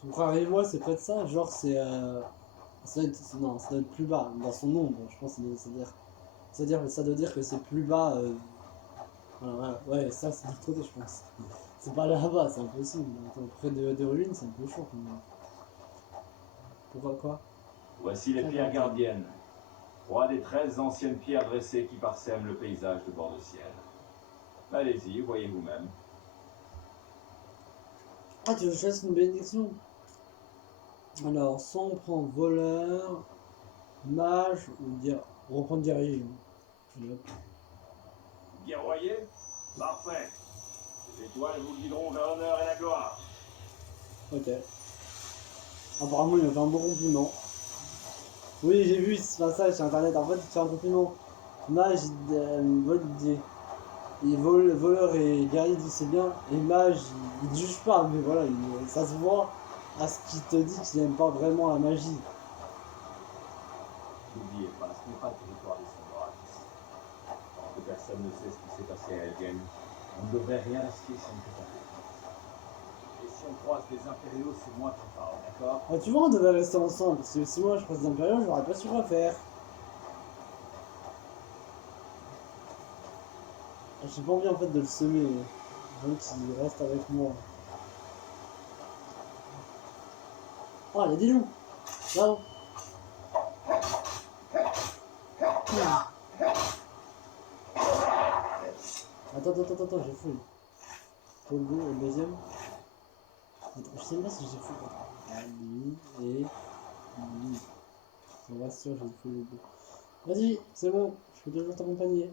Son frère et moi, c'est près de ça, genre c'est non, ça doit être plus bas, dans son ombre, je pense que ça doit dire que c'est plus bas. Voilà, ouais, ça c'est de l'autre côté, je pense. C'est pas là-bas, c'est impossible. Attends, près de ruines, c'est un peu chaud quand même. Pourquoi quoi? Voici les pierres gardiennes. 3 des 13 anciennes pierres dressées qui parsèment le paysage de Bord-de-Ciel. Allez-y, voyez vous-même. Ah, tu veux que je fasse une bénédiction? Alors, soit on prend voleur, mage, ou dire, on reprend guerrier. Guerroyer? Parfait. Les étoiles vous guideront vers l'honneur et la gloire. Ok. Apparemment, il m'a fait un bon compliment. Oui, j'ai vu ce passage sur internet. En fait, il te fait un compliment. Mage, voleur et guerrier, il dit c'est bien. Et mage, il te juge pas, mais voilà, ça se voit à ce qu'il te dit qu'il n'aime pas vraiment la magie. N'oubliez pas, ce n'est pas le territoire des Sombratis. Tant que personne ne sait ce qui s'est passé à Elgen, on ne devrait rien risquer si on ne fait pas confiance. Et si on croise des impériaux, c'est moi qui parle, d'accord? Ah, tu vois, on devait rester ensemble, parce que si moi je croise des impériaux, j'aurais pas su quoi faire. J'ai pas envie en fait de le semer, donc il reste avec moi. Oh, il y a des loups! Là-haut! Attends, j'ai fouillé. Pour le deuxième. Je sais pas si j'ai fouillé. Ah, lui et lui. On va sûr, j'ai fouillé les deux. Vas-y, c'est bon, je peux toujours t'accompagner.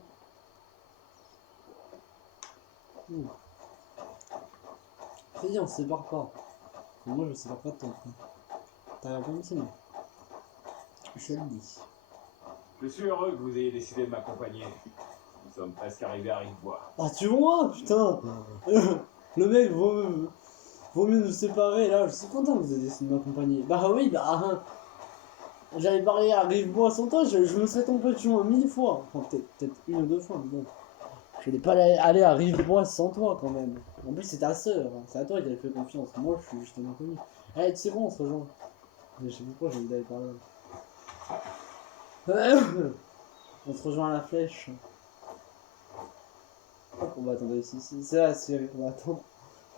Très bien, on se sépare pas. Mais moi je me sépare pas de toi. T'as rien c'est non. Je te le dis. Je suis heureux que vous ayez décidé de m'accompagner. Nous sommes presque arrivés à Rivebois. Ah tu vois, putain. Le mec vaut mieux nous séparer là, je suis content que vous ayez décidé de m'accompagner. Bah oui, j'avais parlé à Rivebois sans toi, je me serais trompé de chemin 1000 fois. Enfin peut-être une ou deux fois, mais bon. Je n'ai pas aller à Rivebois sans toi quand même. En plus c'est ta sœur, hein. C'est à toi qui avait fait confiance. Moi je suis juste un inconnu. Allez, tu sais quoi, on se rejoint. Je sais plus pourquoi j'ai envie d'aller par là. On se rejoint à la flèche. Hop, on va attendre ici. C'est là, on va attendre.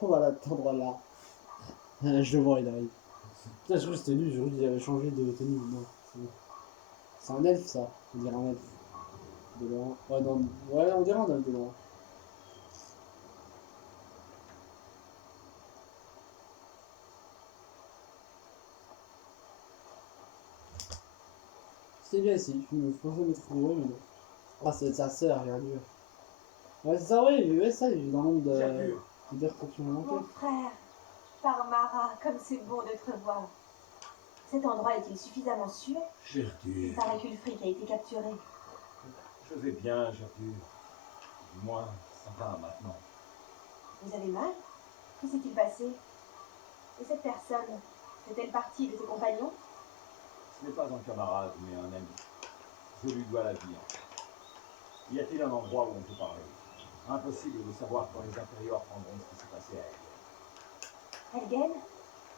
On va l'attendre là. Je le vois, il arrive. Putain, je crois que c'était lui, je crois qu'il avait changé de tenue. Non, c'est un elfe ça. On dirait un elfe. De loin. Ouais, non. Ouais, on dirait un elfe de loin. C'est bien ici, je pensais me trouver, mais non. Ah, c'est sa sœur, regarde. Ouais, c'est ça, oui, ouais, ça, il est dans le monde de. Gertrude, Dire que tu m'as Mon manqué. frère, Parmara, comme c'est bon de te revoir. Cet endroit est-il suffisamment sûr? Il Gertrude. paraît qu'Ulfric a été capturé. Je vais bien, Gertrude. Du moins, ça va maintenant. Vous avez mal? Que s'est-il passé? Et cette personne, fait-elle partie de tes compagnons? Ce n'est pas un camarade, mais un ami. Je lui dois la vie. Y a-t-il un endroit où on peut parler? Impossible de savoir quand les impériaux apprendront ce qui s'est passé à elle. Helgen?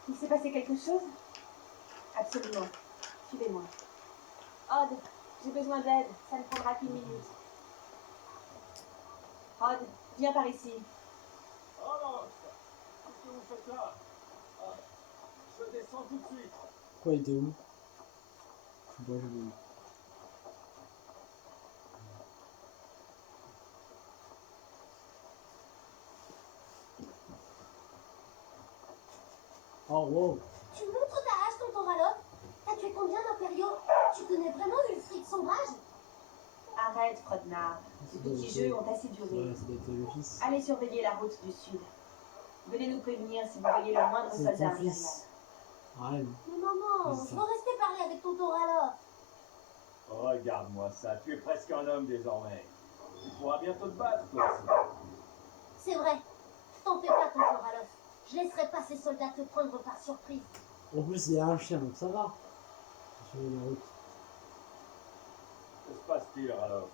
Il s'est passé quelque chose? Absolument. Suivez-moi. Odd, j'ai besoin d'aide. Ça ne prendra qu'une minute. Odd, viens par ici. Oh, qu'est-ce que vous faites là? Ah, je descends tout de suite. Quoi, il était où? Je sais pas, j'ai vu. Oh, wow. Tu montres ta hache dans ton ralof? T'as tué combien d'impériaux? Tu connais vraiment Ulfric Sombrage? Arrête, Frodnar. Ces petits jeux ont assez duré. Ouais, ça doit être le fils. Allez surveiller la route du sud. Venez nous prévenir si vous voyez le moindre C'est soldat ton impérial. fils. Ouais, Mais maman, C'est je ça. veux rester parler avec tonton Ralof. Regarde-moi ça, tu es presque un homme désormais. Tu pourras bientôt te battre, toi aussi. C'est vrai. T'en fais pas, tonton Ralof. Je laisserai pas ces soldats te prendre par surprise. En plus, il y a un chien, donc ça va. Je vais la route. Que se passe-t-il, Ralof?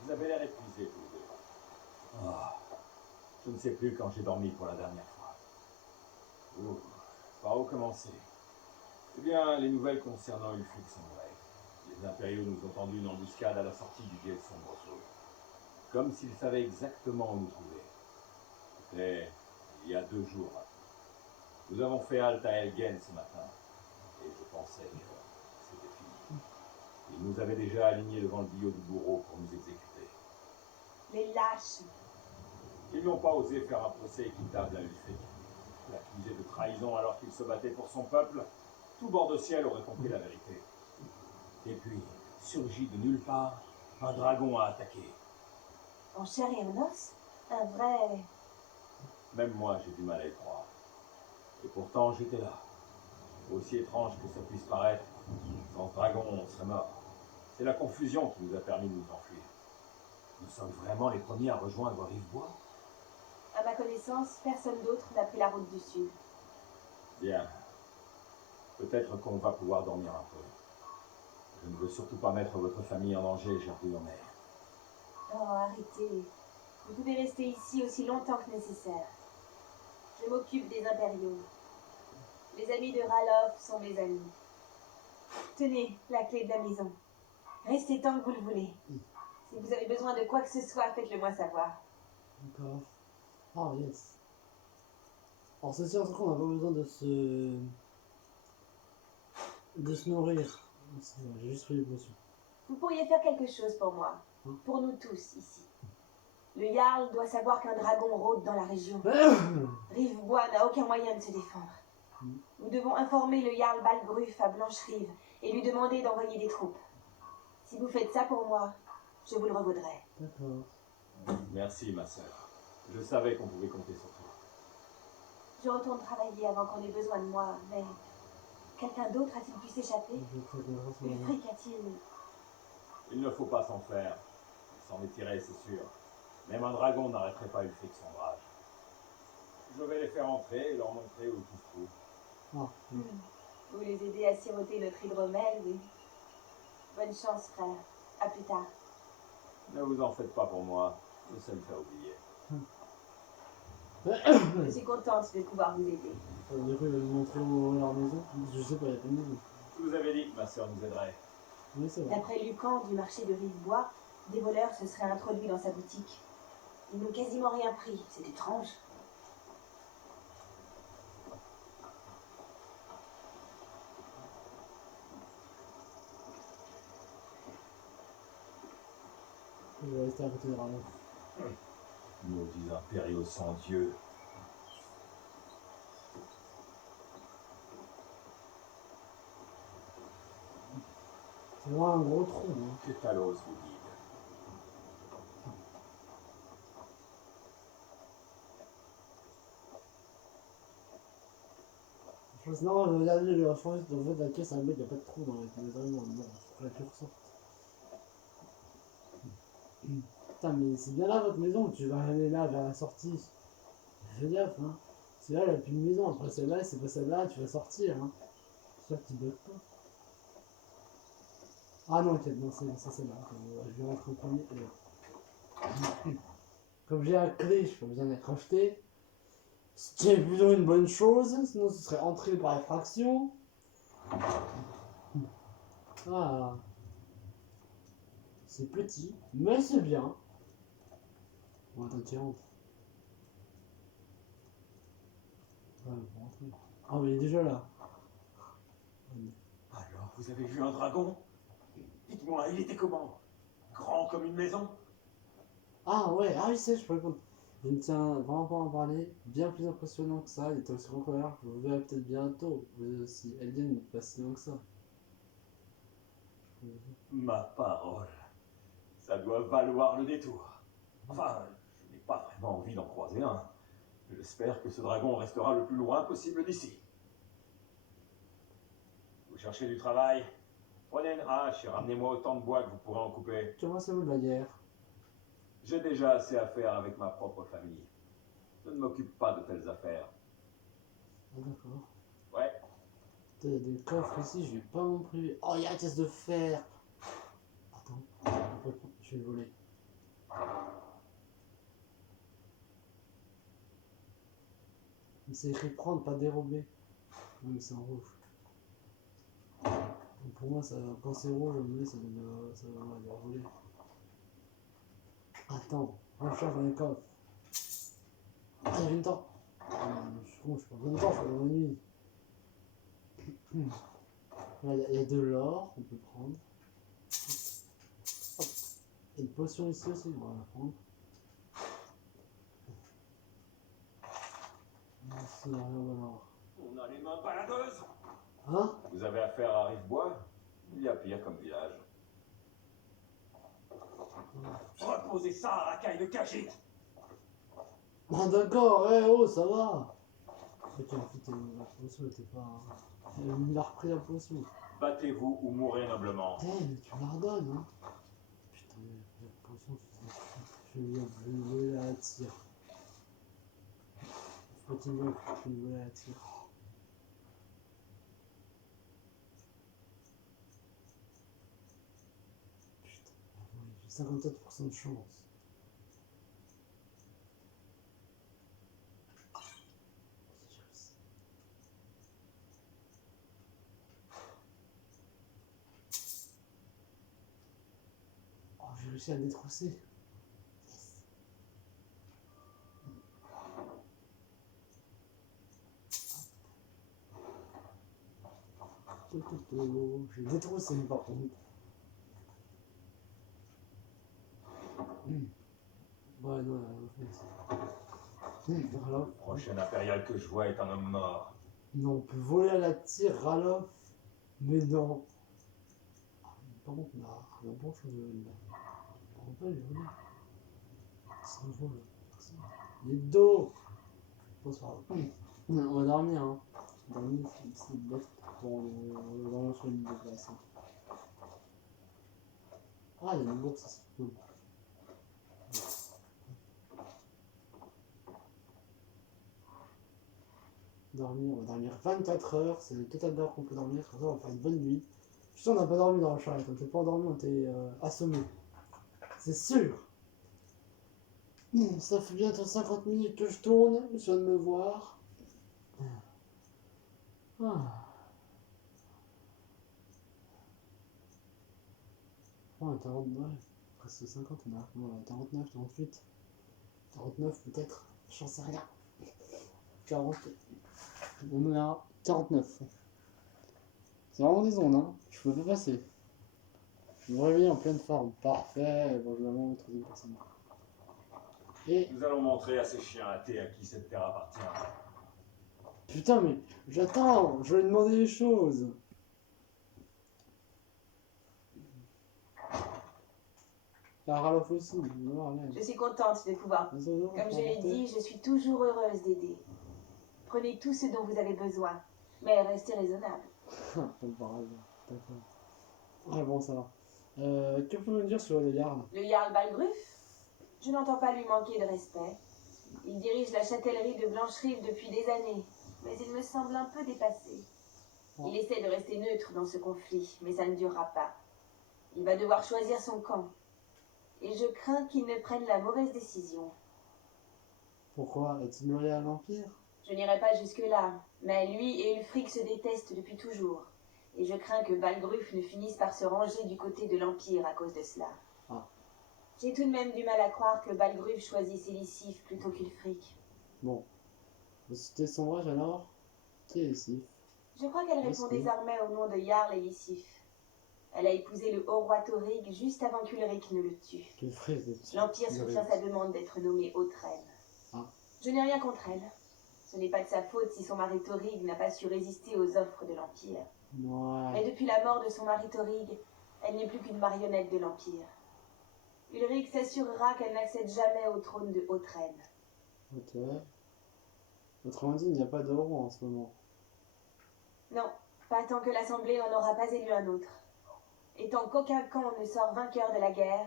Vous avez l'air épuisé tous les deux. Ah, je ne sais plus quand j'ai dormi pour la dernière fois. Ouh, par où commencer? Eh bien, les nouvelles concernant Ulfric sont vraies. Les impériaux nous ont tendu une embuscade à la sortie du guet de Sombresaut. Comme s'ils savaient exactement où nous trouver. C'était il y a 2 jours maintenant. Nous avons fait halte à Helgen ce matin. Et je pensais que c'était fini. Ils nous avaient déjà alignés devant le billot du bourreau pour nous exécuter. Les lâches. Ils n'ont pas osé faire un procès équitable à Ulfric. L'accusé de trahison alors qu'il se battait pour son peuple, tout bord de ciel aurait compris la vérité. Et puis, surgit de nulle part, un dragon a attaqué. En chair et en os? Un vrai... Même moi, j'ai du mal à y croire. Et pourtant, j'étais là. Aussi étrange que ça puisse paraître, sans ce dragon, on serait mort. C'est la confusion qui nous a permis de nous enfuir. Nous sommes vraiment les premiers à rejoindre Rivebois? À ma connaissance, personne d'autre n'a pris la route du sud. Bien. Peut-être qu'on va pouvoir dormir un peu. Je ne veux surtout pas mettre votre famille en danger, Gertrude en mer. Oh, arrêtez. Vous pouvez rester ici aussi longtemps que nécessaire. Je m'occupe des impériaux. Les amis de Ralof sont mes amis. Tenez, la clé de la maison. Restez tant que vous le voulez. Si vous avez besoin de quoi que ce soit, faites-le moi savoir. D'accord. Ah, yes. Alors, c'est sûr qu'on n'a pas besoin de se nourrir. J'ai juste pris les potions. Vous pourriez faire quelque chose pour moi. Pour nous tous, ici. Le Jarl doit savoir qu'un dragon rôde dans la région. Rivebois n'a aucun moyen de se défendre. Nous devons informer le Jarl Balgruf à Blancherive et lui demander d'envoyer des troupes. Si vous faites ça pour moi, je vous le revaudrai. D'accord. Merci, ma sœur. Je savais qu'on pouvait compter sur toi. Je retourne travailler avant qu'on ait besoin de moi, mais... Quelqu'un d'autre a-t-il pu s'échapper? Je vais te grâce à la main. Ulfric a-t-il... Il ne faut pas s'en faire. Il s'en est tiré, c'est sûr. Même un dragon n'arrêterait pas Ulfric Sombrage. Je vais les faire entrer et leur montrer où tout se trouve. Ah, oui. Vous les aider à siroter notre hydromel, oui. Bonne chance, frère. À plus tard. Ne vous en faites pas pour moi. Je sais me faire oublier. Je suis contente de pouvoir vous aider. Du coup, il va nous montrer où est leur maison. Je sais pas, il y a pas de maison. Je vous avais dit que ma sœur nous aiderait. Oui, c'est vrai. D'après Lucan du marché de Rivebois, des voleurs se seraient introduits dans sa boutique. Ils n'ont quasiment rien pris. C'est étrange. Je vais rester à côté de Ralof. Maudits impériaux sans Dieu. C'est vraiment un gros trou. Hein. Que Talos vous guide. Non, regardez, la forêt, dans le la caisse, un mec, il n'y a pas de trou dans les allemands. Non, faut que la clé ressorte. Putain, mais c'est bien là votre maison, tu vas aller là vers la sortie. Fais gaffe, hein. C'est là, il n'y a plus de maison. Après celle-là, c'est pas celle-là, tu vas sortir, hein. J'espère que tu bloques pas. Ah non, ok, non, c'est celle-là. Je vais rentrer en premier. Comme j'ai la clé, je peux besoin d'être acheté. Ce qui est plutôt une bonne chose, sinon ce serait entré par effraction. Ah. C'est petit, mais c'est bien. Bon, attends, tu rentres. Ouais, faut rentrer. Ah, mais il est déjà là. Alors, vous avez vu un dragon? Dites-moi, il était comment? Grand comme une maison? Ah ouais, ah oui, c'est, je peux répondre. Je ne tiens vraiment pas à en parler. Bien plus impressionnant que ça, il était aussi recouvert. Vous le verrez peut-être bientôt. Vous aussi, Elden n'est pas si long que ça. Ma parole. Ça doit valoir le détour. Enfin, je n'ai pas vraiment envie d'en croiser un. J'espère que ce dragon restera le plus loin possible d'ici. Vous cherchez du travail? Prenez une hache et ramenez-moi autant de bois que vous pourrez en couper. Comment ça vaut de la guerre? J'ai déjà assez à faire avec ma propre famille. Je ne m'occupe pas de telles affaires. Ah d'accord. Ouais. Putain, il y a des coffres ici, je vais pas m'en priver. Oh, il y a la caisse de fer. Attends, je vais le voler. Mais c'est écrit prendre, pas dérober. Oui, mais c'est en rouge. Donc pour moi, ça, quand c'est rouge, ça va dérouler. Attends, recherche dans les coffres. Ah, il y a une temps. Je suis con, je prends plein de temps, je fais dans la nuit. Là, il y a de l'or qu'on peut prendre. Hop. Il y a une potion ici aussi, on va la prendre. Merci, rien alors. On a les mains baladeuses. Hein? Vous avez affaire à Rivebois? Il y a pire comme village. Reposez ça à la caille de Khajiit. Ah d'accord, oh, ça va. Ok, en fait, la potion était pas... Il a repris la potion. Battez-vous ou mourrez noblement. Mais tu me la redonnes, hein. Putain, mais la potion, je vais lui voler la tire. Faut qu'il me voler la tire. Putain, j'ai 57% de chance. J'ai réussi à détrousser. Yes. J'ai détroussé par contre. Ouais, non, Ralof. Le prochain impérial que je vois est un homme mort. Non, on peut voler à la tire, Ralof. Mais non. Par contre, on a un bon chose de voler là. On peut les voler. C'est un vol. Il est dos. Bon, c'est pas grave. On va dormir, hein. Dormir, c'est bête. Bon, on va vraiment sur une de place. Hein. Ah, il y a une bourse, c'est cool. Dormir, on va dormir 24 heures, c'est le total d'heures qu'on peut dormir, comme ça on va faire une bonne nuit. Je suis sûr on n'a pas dormi dans la charrette, on n'était pas endormi, on était assommés. C'est sûr. Ça fait bientôt 50 minutes que je tourne, je viens de me voir. Ah. Oh, 49, presque 50, on a bon, 49, 48, 49 peut-être, j'en sais rien. 40, on est à 49. C'est vraiment des ondes, hein, je peux pas passer. Je me réveille en pleine forme, parfait, bon, je vais vraiment trouver personne. Et Nous allons montrer à ces chiens athées à qui cette terre appartient. putain, mais j'attends, je vais lui demander les choses. La Ralof aussi, non, rien. Je suis contente de pouvoir. Comme je l'ai dit, je suis toujours heureuse d'aider. Prenez tout ce dont vous avez besoin, mais restez raisonnable. Comme par hasard, d'accord. Ah bon, ça va. Que pouvez-vous me dire sur le Jarl? Le Jarl Balgruf? Je n'entends pas lui manquer de respect. Il dirige la châtellerie de Blancherive depuis des années, mais il me semble un peu dépassé. Il essaie de rester neutre dans ce conflit, mais ça ne durera pas. Il va devoir choisir son camp. Et je crains qu'il ne prenne la mauvaise décision. Pourquoi? Est-il loyal à l'Empire? Je n'irai pas jusque-là, mais lui et Ulfric se détestent depuis toujours. Et je crains que Balgruf ne finisse par se ranger du côté de l'Empire à cause de cela. Ah. J'ai tout de même du mal à croire que Balgruf choisisse Elisif plutôt qu'Ulfric. Bon. C'était son âge alors? Qui est Elisif? Je crois qu'elle répond désormais au nom de Jarl Elisif. Elle a épousé le haut roi Thorig juste avant qu'Ulric ne le tue. L'Empire soutient sa demande d'être nommée haute reine. Ah. Je n'ai rien contre elle. Ce n'est pas de sa faute si son mari Thorig n'a pas su résister aux offres de l'Empire. Ouais. Mais depuis la mort de son mari Thorig, elle n'est plus qu'une marionnette de l'Empire. Ulric s'assurera qu'elle n'accède jamais au trône de haute reine. Ok. Autrement dit, il n'y a pas de roi en ce moment. Non, pas tant que l'Assemblée n'en aura pas élu un autre. Et tant qu'aucun camp ne sort vainqueur de la guerre,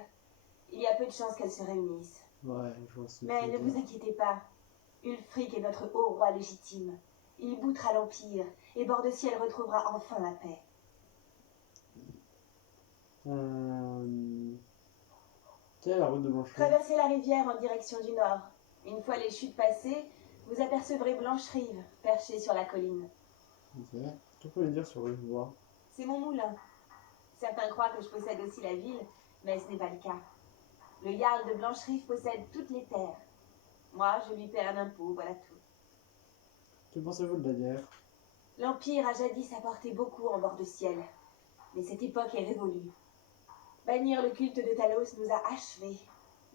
il y a peu de chances qu'elles se réunissent. Ouais, je vois ce que Mais tu ne veux vous dire. inquiétez pas, Ulfric est notre haut roi légitime. Il boutera l'Empire, et Bord-de-Ciel retrouvera enfin la paix. Quelle est la route de Blancherive? Traversez la rivière en direction du nord. Une fois les chutes passées, vous apercevrez Blancherive, perchée sur la colline. Ok. Que pouvez-vous me dire sur Rivevoie? C'est mon moulin. Certains croient que je possède aussi la ville, mais ce n'est pas le cas. Le Jarl de Blancherive possède toutes les terres. Moi, je lui paie un impôt, voilà tout. Que pensez-vous de la guerre? L'Empire a jadis apporté beaucoup en Bord-de-Ciel, mais cette époque est révolue. Bannir le culte de Talos nous a achevés.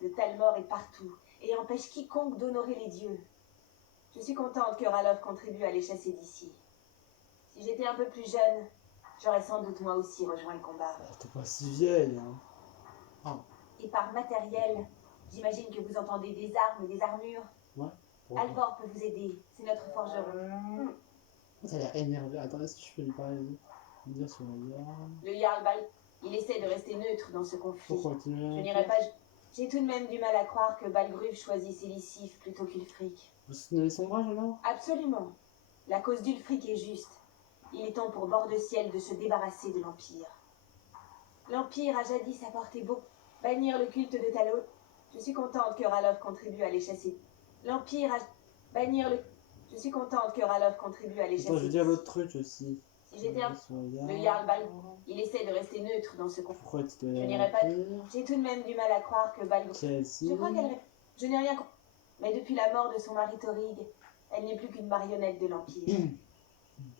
Le Talmor est partout et empêche quiconque d'honorer les dieux. Je suis contente que Ralof contribue à les chasser d'ici. Si j'étais un peu plus jeune, j'aurais sans doute moi aussi rejoint le combat. T'es pas si vieille, hein. Et par matériel, j'imagine que vous entendez des armes et des armures. Ouais. Alvor peut vous aider, c'est notre forgeron. Ça a l'air énervé. Attends, est-ce que je peux lui parler de dire sur la guerre? Le Jarl Bal, il essaie de rester neutre dans ce conflit. Pourquoi tu Je n'irai pas. J'ai tout de même du mal à croire que Balgruf choisisse Elisif plutôt qu'Ulfric. Vous soutenez son brage alors? Absolument. La cause d'Ulfric est juste. Il est temps pour Bord-de-Ciel de se débarrasser de l'Empire. L'Empire a jadis apporté beaucoup. Bannir le culte de Talos. Je suis contente que Ralof contribue à les chasser. L'Empire a. Bannir le. Je suis contente que Ralof contribue à les chasser. Attends, je veux dire l'autre truc aussi. Si j'étais un. Le Jarl Bal, il essaie de rester neutre dans ce conflit. Pourquoi tu te Je n'irai pas. J'ai tout de même du mal à croire que Balgruf. Je crois qu'elle. Je n'ai rien. Mais depuis la mort de son mari Thorig, elle n'est plus qu'une marionnette de l'Empire.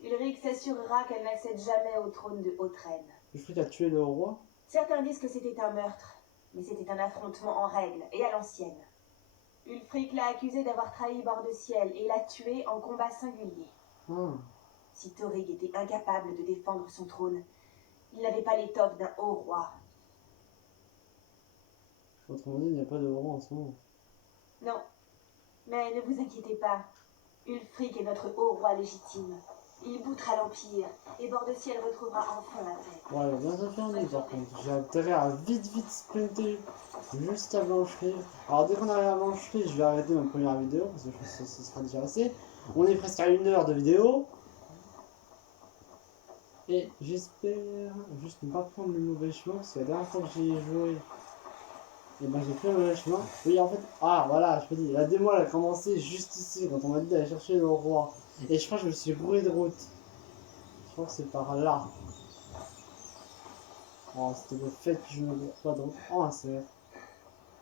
Ulric s'assurera qu'elle n'accède jamais au trône de haute reine. Ulfric a tué le roi? Certains disent que c'était un meurtre, mais c'était un affrontement en règle et à l'ancienne. Ulfric l'a accusé d'avoir trahi Bord-de-Ciel et l'a tué en combat singulier. Si Thorig était incapable de défendre son trône, il n'avait pas l'étoffe d'un haut roi. Autrement dit, il n'y a pas de roi en ce moment. Non, mais ne vous inquiétez pas. Ulfric est notre haut roi légitime. Il boutera l'Empire, et Bord-de-Ciel retrouvera enfin la paix. Ouais, elle va bien s'enfermer par contre. J'ai intérêt à vite sprinter juste à Blancherive. Alors dès qu'on arrive à Blancherive, je vais arrêter ma première vidéo, parce que je pense que ce sera déjà assez. On est presque à 1 heure de vidéo. Et j'espère juste ne pas prendre le mauvais chemin, parce que la dernière fois que j'y ai joué, et ben j'ai pris le mauvais chemin. Oui, en fait, ah voilà, je te dis, la démo elle a commencé juste ici, quand on m'a dit d'aller chercher le roi. Et je crois que je me suis bourré de route. Je crois que c'est par là. Oh, c'était le fait que je me bourre pas de route. Oh, un cerf.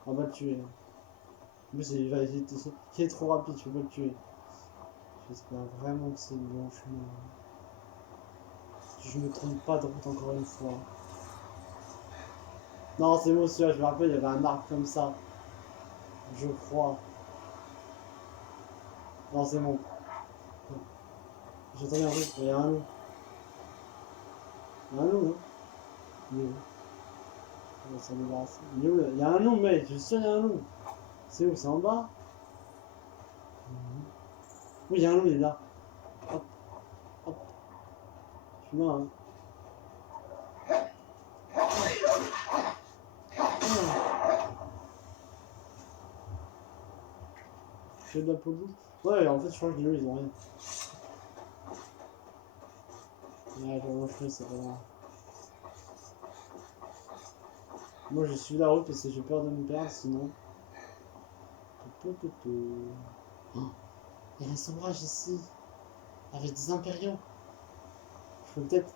On va le tuer. En plus, il est trop rapide, je peux pas le tuer. J'espère vraiment que c'est le bon chemin. Je me trompe pas de route encore une fois. Non, c'est bon, celui-là, je me rappelle, il y avait un arbre comme ça. Je crois. Non, c'est bon. J'entendais un truc, il y a un loup. Il y a un loup, non? Il est où? va s'en débarrasser. Il est où là? Il y a un loup, mec, je suis sûr qu'il y a un loup. C'est où? C'est en bas? Oui, il y a un loup, il est là. Hop, hop. Je suis là, hein. J'ai de la peau de loup. Ouais, en fait, je crois que les loups, ils ont rien. Ouais, je referai, c'est pas grave. Moi, je suis la route parce que j'ai peur de me perdre, sinon. Oh, il y a un sombrage ici, avec des impériaux. Je peux peut-être.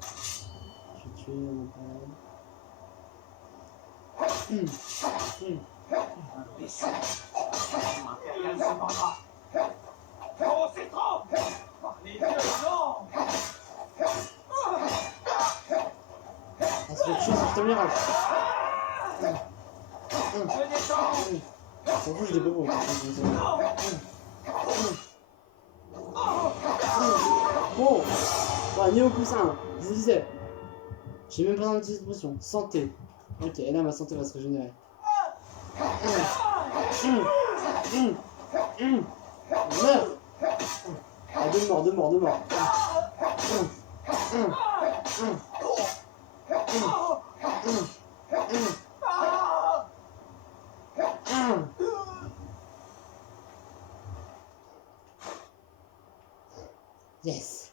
Je vais tuer un impérial. Imbécile. Impérial se vendra. Oh, c'est trop! Par les dieux, non! Ah, c'est quelque chose, c'est un miracle. Je descends! S'en fout, je l'ai pas beau. Bon, bah, niveau plus 1, je vous disais. J'ai même pas besoin d'utiliser de potion. Santé. Ok, et là ma santé va se régénérer. Meurs. Ah, deux morts, deux morts, deux morts. Yes.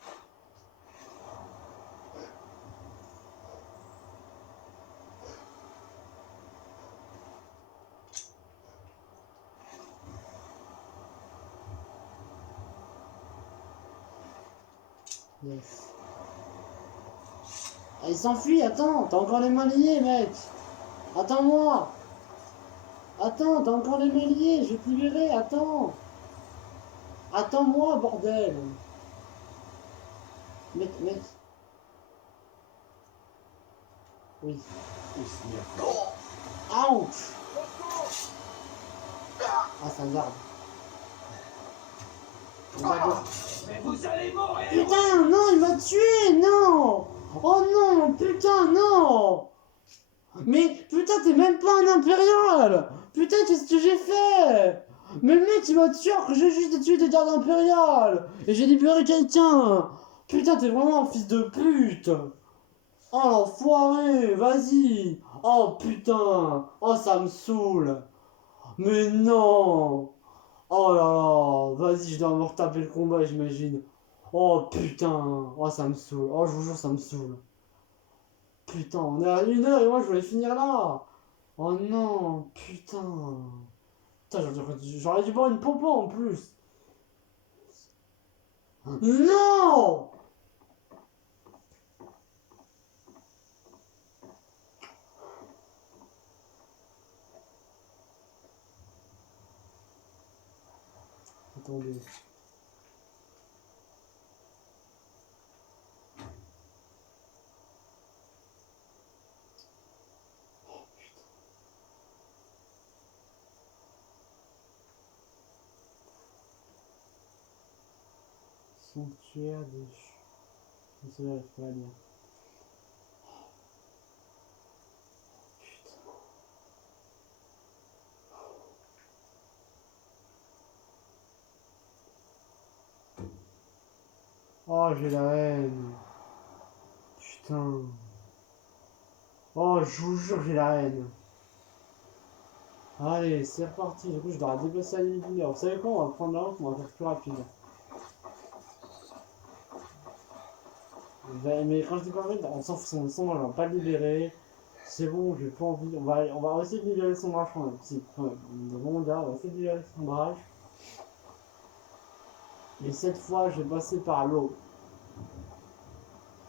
Yes. Ah, il s'enfuit, attends, t'as encore les mains liées, mec. Attends-moi. Attends, t'as encore les mains liées, je vais te libérer, attends. Attends-moi, bordel. Mec. Oui. Ouch. Ah, c'est un garde. Mais vous allez mourir! Putain, non, il m'a tué, non. Oh non, putain, non. Mais putain, t'es même pas un impérial. Putain, qu'est-ce que j'ai fait? Mais le mec, il m'a tué alors que j'ai juste tué des gardes impériales. Et j'ai libéré quelqu'un. Putain, t'es vraiment un fils de pute. Oh l'enfoiré, vas-y. Oh putain. Oh, ça me saoule. Mais non. Oh là là, vas-y, je dois me retaper le combat, j'imagine. Oh putain, oh ça me saoule, oh je vous jure, ça me saoule. Putain, on est à 1 heure et moi je voulais finir là. Oh non, putain. Putain, j'aurais dû boire une pompe en plus. Non! Attendez. Sanctuaire des... Je sais pas, je peux pas lire. Oh, j'ai la haine. Putain. Oh, je vous jure, j'ai la haine. Allez, c'est reparti. Du coup, je dois déplacer la limite d'une heure. Vous savez quoi? On va prendre la route, on va faire plus rapide. Mais quand je dis pas rapide, on s'en fout, son sombrage, on va pas le libérer. C'est bon, j'ai pas envie. On va essayer de libérer le sombrage quand même. Si, quand même. Bon gars, on va essayer de libérer le sombrage. Et cette fois, je vais passer par l'eau.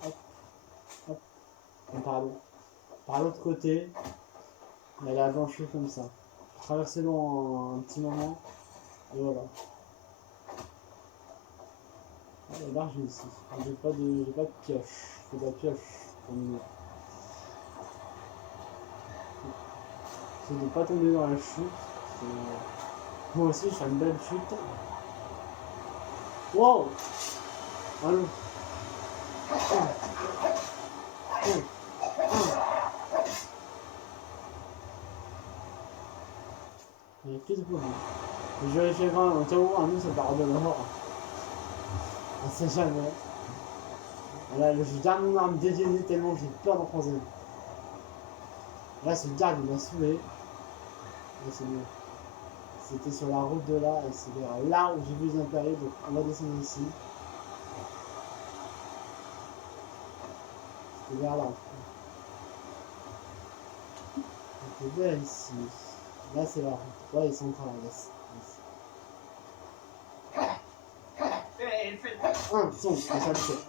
Hop, hop. Non, pardon. Par l'autre côté. Elle est blanchie comme ça. Je vais traverser l'eau en un petit moment. Et voilà. Ah, il est large ici. J'ai pas de pioche. Il faut de la pioche pour nous. J'essaie de pas tomber dans la chute. Moi aussi, je fais une belle chute. Wow! Allô? Il y a plus de problème. Je vérifie quand même, au cas où, un nous ça part de mort. On sait jamais. Voilà, je garde mon arme dégainée tellement j'ai peur d'en croiser. Là, ce garde il m'a saoulé. Là, c'est mieux. C'était sur la route de là, et c'est vers là où j'ai vu les impériaux, donc on va descendre ici. C'était vers là. C'était vers ici. Là, c'est la route. Ouais, ils sont en train de laisser. Son, ça le fait.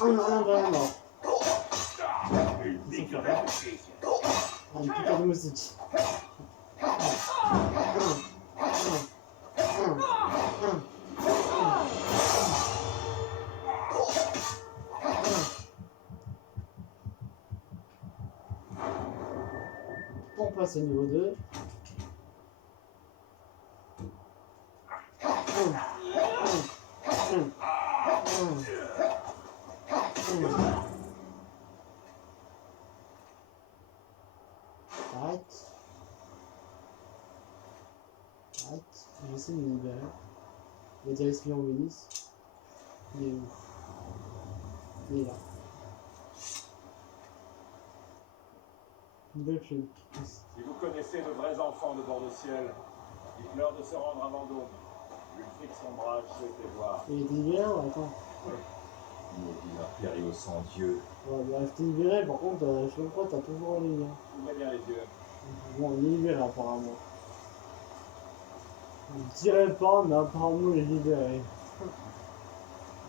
Non, vraiment. Ils sont forts. Une piqûre de moustique. On passe au niveau 2. Arrête. Arrête. J'essaie de me libérer. Il y a des espions Vénis. Il est où? Il est là. Une belle chose. Si vous connaissez de vrais enfants de bord de ciel, dites-leur de se rendre à Vendôme. Ulfric Sombrage souhaitait voir. Il était libéré ou attends? Il est dit l'impériaux sans Dieu. Ouais, bah, je t'ai libéré, par contre, je sais pas pourquoi t'as toujours les liens. Ouvrez bien les yeux. Bon, il est libéré apparemment. Je dirais pas, mais apparemment il est libéré.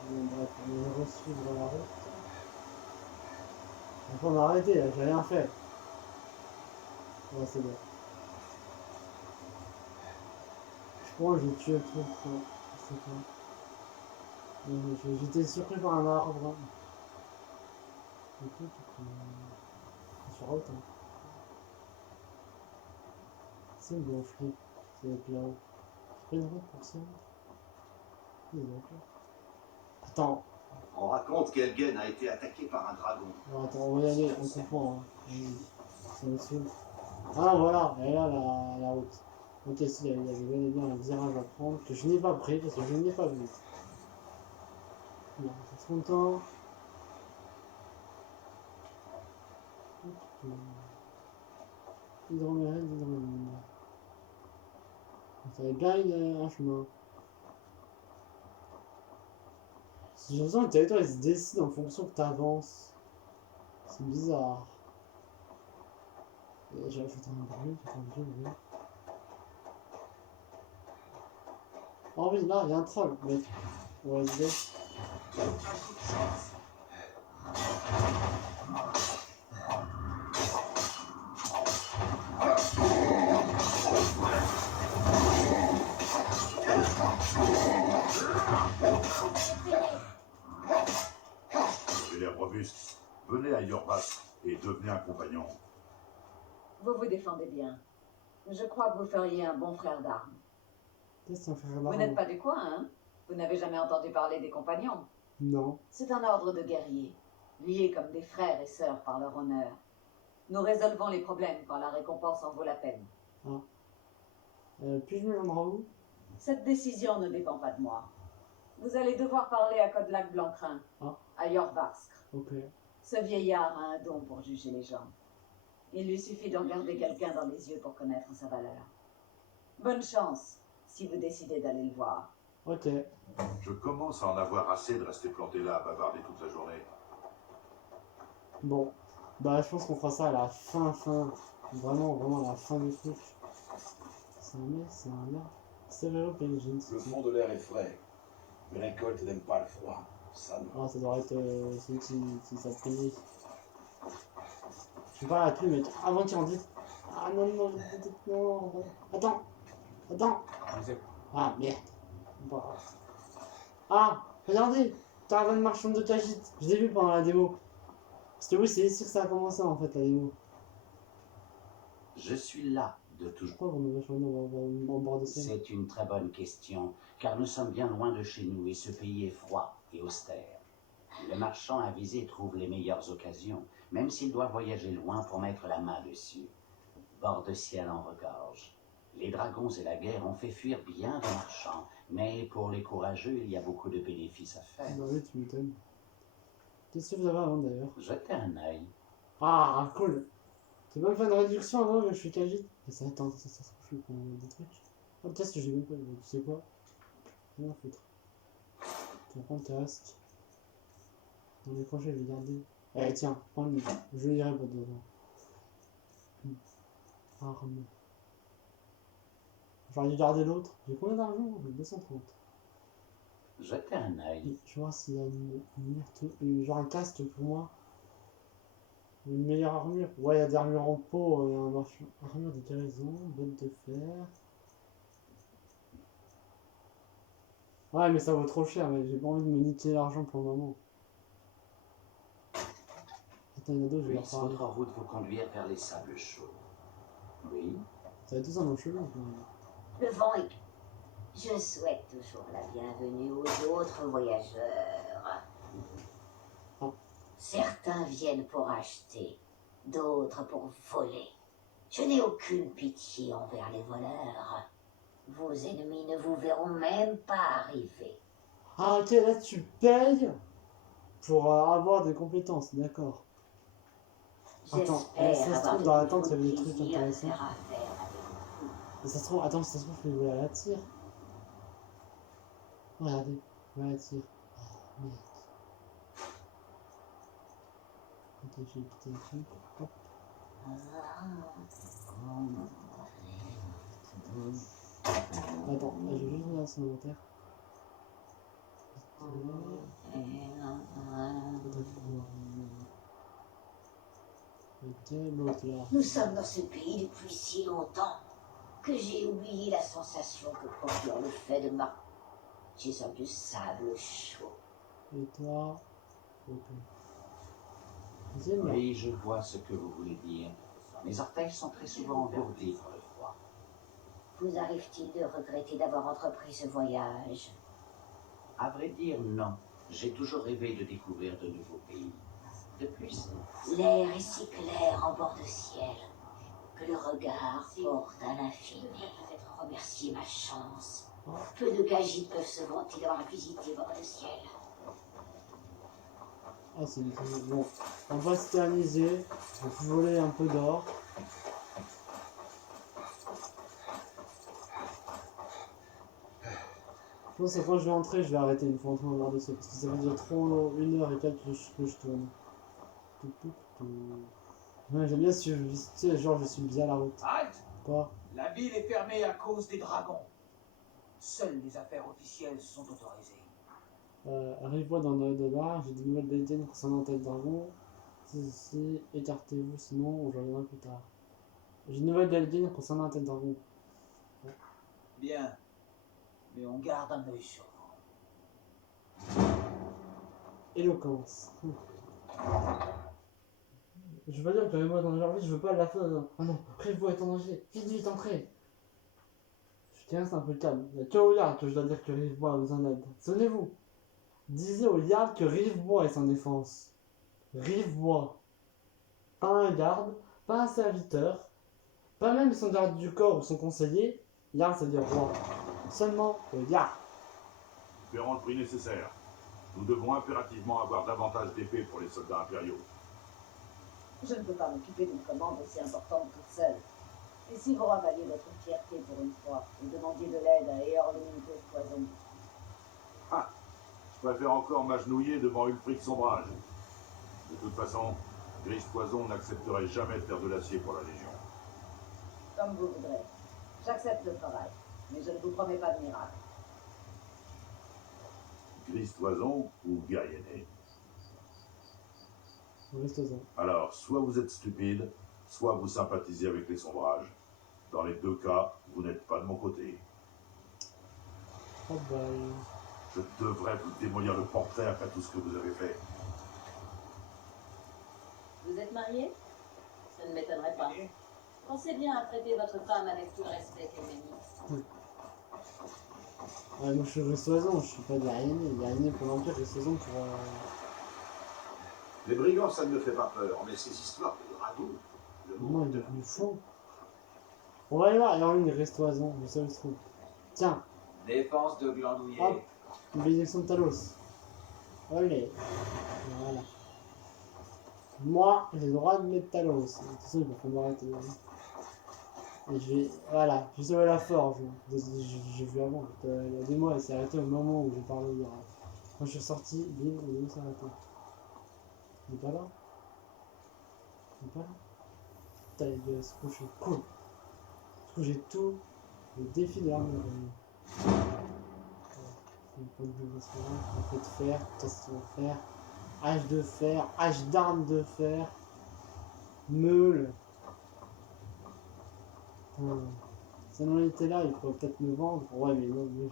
Bon, bref, on va resuivre la route. Donc on a arrêté, là, j'ai rien fait. Ouais, c'est bon. Je crois que j'ai tué le truc. C'est quoi? J'étais surpris par un arbre. Sur route, hein. C'est bon, flip. C'est là-haut. J'ai pas une route pour ça. Attends. On raconte qu'Elgen a été attaqué par un dragon. Non, attends, on va y aller, on comprend. Hein. Ça me saoule. Ah voilà, elle est là la route. Ok, si, il y avait bel et bien un virage à prendre que je n'ai pas pris parce que je ne l'ai pas vu. Bon, c'est trop longtemps. Hydromérène, hydromérène. Ça va bien un chemin. J'ai l'impression que le territoire il se décide en fonction que tu avances. C'est bizarre. J'avais fait un bruit, oui. Oh oui, là, il y a un troll, mec. On va se dire. Vous avez l'air robuste. Venez à Yorvas et devenez un compagnon. Vous vous défendez bien. Je crois que vous feriez un bon frère d'armes. Qu'est-ce qu'on fait là? Vous n'êtes pas du coin, hein? Vous n'avez jamais entendu parler des compagnons? Non. C'est un ordre de guerriers, liés comme des frères et sœurs par leur honneur. Nous résolvons les problèmes quand la récompense en vaut la peine. Ah. Puis-je me rendre à vous? Cette décision ne dépend pas de moi. Vous allez devoir parler à Kodlak Blancrin, à Yorvarsk. Ok. Ce vieillard a un don pour juger les gens. Il lui suffit de regarder quelqu'un dans les yeux pour connaître sa valeur. Bonne chance, si vous décidez d'aller le voir. Ok. Je commence à en avoir assez de rester planté là à bavarder toute la journée. Bon. Bah, je pense qu'on fera ça à la fin. Vraiment à la fin du truc. C'est un mec, c'est un mec. Le fond de l'air est frais. Une récolte n'aime pas le froid. Ça non. Ah, ça doit être celui qui s'appelle. Je sais pas la pluie, mais avant qu'il en dise. Ah non. Attends. Ah merde. Bon. Ah, regardez. Caravane marchande de Khajiit. Je l'ai vu pendant la démo. C'était oui, c'est ici que ça a commencé en fait la démo. Je suis là de toujours. Pourquoi on va en bord de ciel? C'est une très bonne question, car nous sommes bien loin de chez nous et ce pays est froid et austère. Le marchand avisé trouve les meilleures occasions, même s'ils doivent voyager loin pour mettre la main dessus. Bord de ciel en regorge. Les dragons et la guerre ont fait fuir bien de marchands, mais pour les courageux, il y a beaucoup de bénéfices à faire. Bah oui, tu m'étonnes. Qu'est-ce que vous avez avant d'ailleurs? Jetez un œil. Ah, cool. Tu peux me faire une réduction avant que je suis cagite? Ça attends, ça se trouve, je prends des trucs. Oh, qu'est-ce que j'ai même pas, tu sais quoi? Rien à foutre. Tu vas prendre tes restes. Dans les crochets, je vais garder. Eh, tiens, prends le livre. Je lirai pas dedans. Arme. J'aurais dû garder l'autre. J'ai combien d'argent? J'ai 230. Jetez un œil. Je vais voir s'il y a genre un casque pour moi. Une meilleure armure. Ouais, il y a des armures en peau, armure de guérison, bottes de fer. Ouais, mais ça vaut trop cher, mais j'ai pas envie de me niquer l'argent pour le moment. Attends, il y en a d'autres, je vais leur Puisse parler. votre route vous conduire vers les sables chauds. Oui. Ça va être tout ça dans le chemin. Le vent est... Je souhaite toujours la bienvenue aux autres voyageurs. Oh. Certains viennent pour acheter, d'autres pour voler. Je n'ai aucune pitié envers les voleurs. Vos ennemis ne vous verront même pas arriver. Ah, ok, là tu payes pour avoir des compétences, d'accord. Attends, ça se trouve dans la tente, il y avait des trucs intéressants. Et ça se trouve, attends, ça se trouve, je vais voler à la tire. Regardez, voler à la tire. Oh, merde. Attends, je vais quitter le truc. Hop. Attends, je vais juste regarder son inventaire. Nous sommes dans ce pays depuis si longtemps que j'ai oublié la sensation que procure le fait de marcher sur du sable chaud. Et toi? Ok. Oui, je vois ce que vous voulez dire. Mes orteils sont très souvent engourdis par le froid. Vous arrive-t-il de regretter d'avoir entrepris ce voyage? À vrai dire, non. J'ai toujours rêvé de découvrir de nouveaux pays. De plus, l'air est si clair en bord de ciel que le regard porte à l'infini. Je devrais peut-être remercier ma chance. Peu de gagites peuvent se vanter d'avoir visité bord de ciel. Ah, c'est bon. On va se terniser. On peut voler un peu d'or. Je pense que quand je vais entrer, je vais arrêter une fois entrer dans le dossier parce que ça fait déjà trop 1 heure et quelques que je tourne. Ouais, j'aime bien si tu sais, genre je suis bien à la route. Halte! Quoi? La ville est fermée à cause des dragons. Seules les affaires officielles sont autorisées. Arrive-moi dans le bar, j'ai des nouvelles d'Aiden concernant Tête Dragon. Si, écartez-vous, sinon je reviendrai plus tard. J'ai une nouvelle d'Aiden concernant Tête Dragon. Bien. Mais on garde un œil sur vous. Éloquence. Je veux dire que moi dans la vie, je veux pas la fin. Ah non, Rive-Bois est en danger. Vite, entrez. Je tiens, c'est un peu calme. Il n'y a que au Yard que je dois dire que Rive-Bois a besoin d'aide. Sonnez-vous. Disez au Yard que Rive-Bois est sans défense. Rive-Bois. Pas un garde, pas un serviteur, pas même son garde du corps ou son conseiller. Yard, ça veut dire roi. Seulement au Yard. Paierons le prix nécessaire. Nous devons impérativement avoir davantage d'épées pour les soldats impériaux. Je ne peux pas m'occuper d'une commande aussi importante toute seule. Et si vous ravaliez votre fierté pour une fois et demandiez de l'aide à Eorlund Poison? Ah, je préfère encore m'agenouiller devant Ulfric Sombrage. De toute façon, Gris Poison n'accepterait jamais de faire de l'acier pour la Légion. Comme vous voudrez. J'accepte le travail, mais je ne vous promets pas de miracle. Gris Poison ou guerrier né? Alors, soit vous êtes stupide, soit vous sympathisez avec les Sombrages. Dans les deux cas, vous n'êtes pas de mon côté. Oh bye. Je devrais vous démolir le portrait après tout ce que vous avez fait. Vous êtes marié? Ça ne m'étonnerait pas. Pensez bien à traiter votre femme avec tout le respect qu'elle mérite. Ouais, moi je suis Gris Poison, je suis pas guerrier né. Guerrier né pour l'Empire, Gris Poison pour... Les brigands, ça ne me fait pas peur, mais ces histoires de dragons, le Comment monde il est devenu fou? On va aller voir, il y a une restoison, je sais où il se trouve. Tiens, Défense de glandouiller. hop, une bénédiction de Talos. Allez, voilà. Moi, j'ai le droit de mettre Talos. De toute façon, il faut m'arrêter. Et je vais, voilà, j'ai sauvé la forge. J'ai vu avant, il y a des mois, il s'est arrêté au moment où j'ai parlé de quand je suis sorti, bim, il s'est arrêté. Il est pas là? Il est pas là? Putain, il doit se coucher. Cool. Du coup, j'ai tout le défi de l'armure. Un peu de fer, test de fer, hache de fer, hache d'armes de fer, meule. Si on était là, il pourrait peut-être me vendre. Ouais, mais non, mais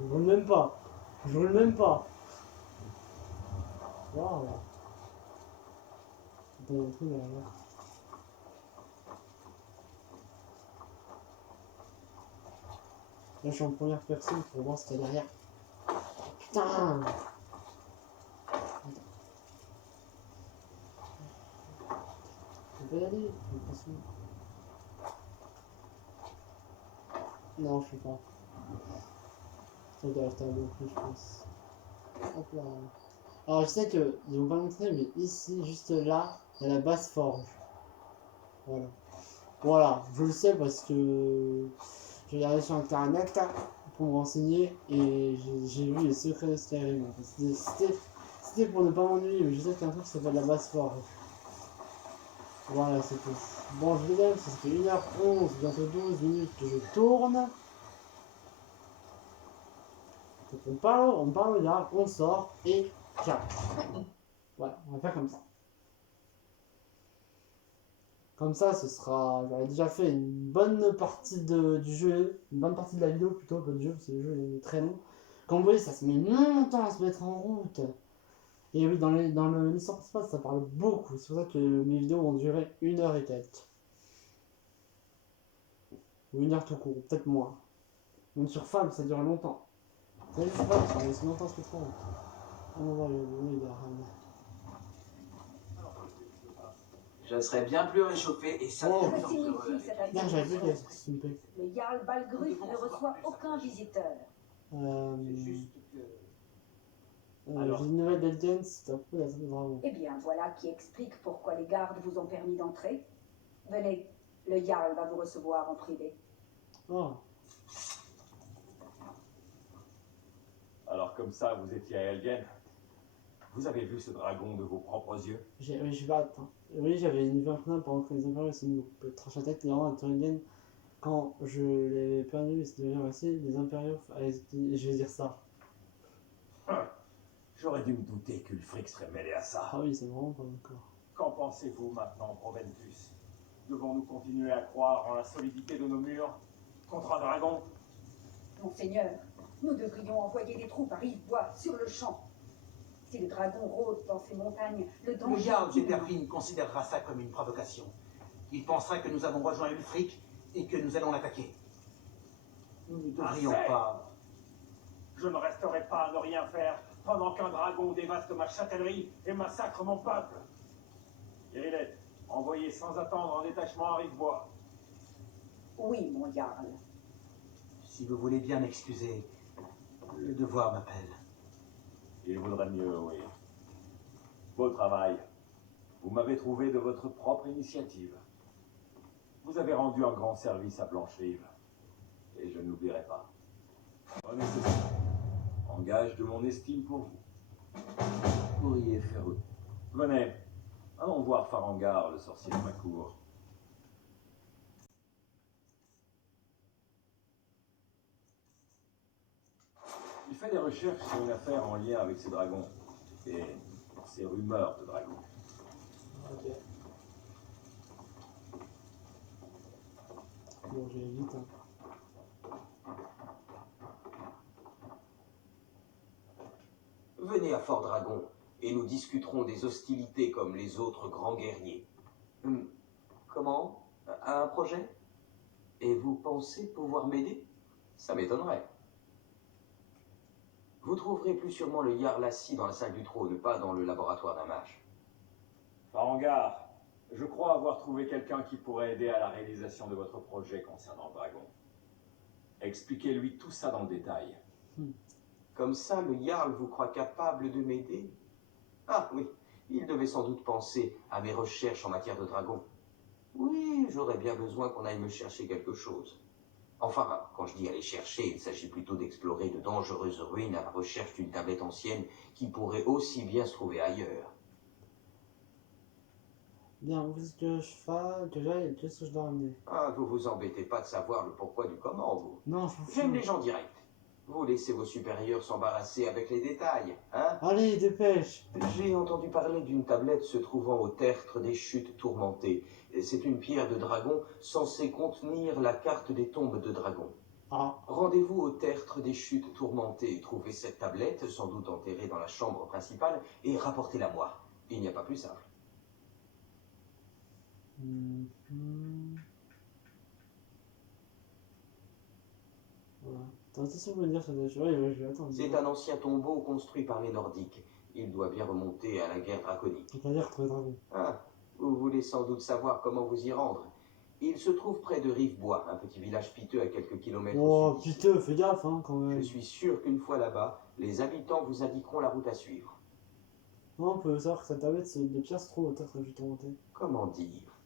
je roule même pas. Je roule même pas. Waouh. Il y a un truc derrière. Là, je suis en première personne pour voir ce qu'il y a derrière. Putain! Je peux y aller, j'ai l'impression. Non, je sais pas. Ça doit rester un bon prix, je pense. Hop là. Alors, je sais qu'ils vont pas montrer, mais ici, juste là, il y a la base forge. Voilà. Voilà, je le sais parce que j'ai regardé sur internet pour me renseigner et j'ai vu les secrets de Skyrim. C'était pour ne pas m'ennuyer, mais je sais qu'il y a un truc qui s'appelle la base forge. Voilà, c'est tout. Bon, je vais dire, ça fait 1h11, bientôt 12 minutes que je tourne. Donc on parle au diable, on sort et j'arrête. Voilà, on va faire comme ça. Comme ça, ce sera. J'aurais déjà fait une bonne partie du jeu, une bonne partie de la vidéo plutôt que du jeu, parce que le jeu est très long. Comme vous voyez, ça se met longtemps à se mettre en route. Et oui, dans l'histoire principale, ça parle beaucoup. C'est pour ça que mes vidéos vont durer 1h et quelques. Ou 1h tout court, peut-être moins. Même sur Fab, ça dure longtemps. Vous savez, Fab, ça laisse longtemps ce que ça. On va voir il a ramené. Je serais bien plus réchauffé et ça Oh. plus heureux. Merde, j'avais vu que c'est une pique. Le Jarl Balgruf ne reçoit aucun visiteur. C'est juste que... J'ai une nouvelle d'Eldiens, c'est un peu la zone de dragon. Eh bien, voilà qui explique pourquoi les gardes vous ont permis d'entrer. Venez, le Jarl va vous recevoir en privé. Oh. Alors comme ça, vous étiez à Elgen. Vous avez vu ce dragon de vos propres yeux? Oui, je vais attendre. Oui, j'avais une vue impressionnante pendant que les impériaux essayaient de me trancher la tête. Et vraiment, à Thuringen, quand je l'ai perdu, c'était déjà aussi, les impériaux, je vais dire ça. J'aurais dû me douter qu'Ulfric serait mêlé à ça. Ah oui, c'est vraiment pas d'accord. Qu'en pensez-vous maintenant, Proventus? Devons-nous continuer à croire en la solidité de nos murs contre un dragon? Monseigneur, nous devrions envoyer des troupes à Rivebois sur le champ. Si le dragon rôde dans ces montagnes, le Le danger... garde Gétervine considérera ça comme une provocation. Il pensera que nous avons rejoint Ulfric et que nous allons l'attaquer. Nous ne devrions pas... Je ne resterai pas à ne rien faire pendant qu'un dragon dévaste ma châtellerie et massacre mon peuple. Irilette, envoyez sans attendre un détachement à Rivebois. Oui, mon Jarl. Si vous voulez bien m'excuser, le devoir m'appelle. Il vaudrait mieux, oui. Beau travail. Vous m'avez trouvé de votre propre initiative. Vous avez rendu un grand service à Blancherive. Et je n'oublierai pas. Prenez ceci. En gage de mon estime pour vous. Vous pourriez faire autre. Venez. Allons voir Farangar, le sorcier de ma cour. Il fait des recherches sur une affaire en lien avec ces dragons et ces rumeurs de dragons. Ok. Bon, j'ai vite. Venez à Fort Dragon et nous discuterons des hostilités comme les autres grands guerriers. Comment? Un projet? Et vous pensez pouvoir m'aider? Ça m'étonnerait. Vous trouverez plus sûrement le Jarl assis dans la salle du trône, pas dans le laboratoire d'un mage. Farengar, je crois avoir trouvé quelqu'un qui pourrait aider à la réalisation de votre projet concernant le dragon. Expliquez-lui tout ça dans le détail. Comme ça, le Jarl vous croit capable de m'aider? Ah oui, il devait sans doute penser à mes recherches en matière de dragon. Oui, j'aurais bien besoin qu'on aille me chercher quelque chose. Enfin, quand je dis aller chercher, il s'agit plutôt d'explorer de dangereuses ruines à la recherche d'une tablette ancienne qui pourrait aussi bien se trouver ailleurs. Bien, vous dites que je fasse, que j'aille, qu'est-ce que je dois ramener? Ah, vous vous embêtez pas de savoir le pourquoi du comment, vous. Non, je m'en fous. J'aime les gens directs. Vous laissez vos supérieurs s'embarrasser avec les détails, hein? Allez, dépêche! J'ai entendu parler d'une tablette se trouvant au tertre des chutes tourmentées. C'est une pierre de dragon censée contenir la carte des tombes de dragons. Ah. Rendez-vous au tertre des chutes tourmentées, trouvez cette tablette, sans doute enterrée dans la chambre principale, et rapportez-la moi. Il n'y a pas plus simple. Voilà. Attends, qu'est-ce que vous voulez dire ça? Ouais, je vais attendre. C'est un ancien tombeau construit par les Nordiques. Il doit bien remonter à la guerre draconique. On va dire retrouver le dragon. Ah, vous voulez sans doute savoir comment vous y rendre. Il se trouve près de Rivebois, un petit village piteux à quelques kilomètres Oh, au sud. piteux, fais gaffe, hein, quand même. Je suis sûr qu'une fois là-bas, les habitants vous indiqueront la route à suivre. Non, on peut savoir que cette tablette de pierre se trouve au tertre du tourmenté. Comment dire?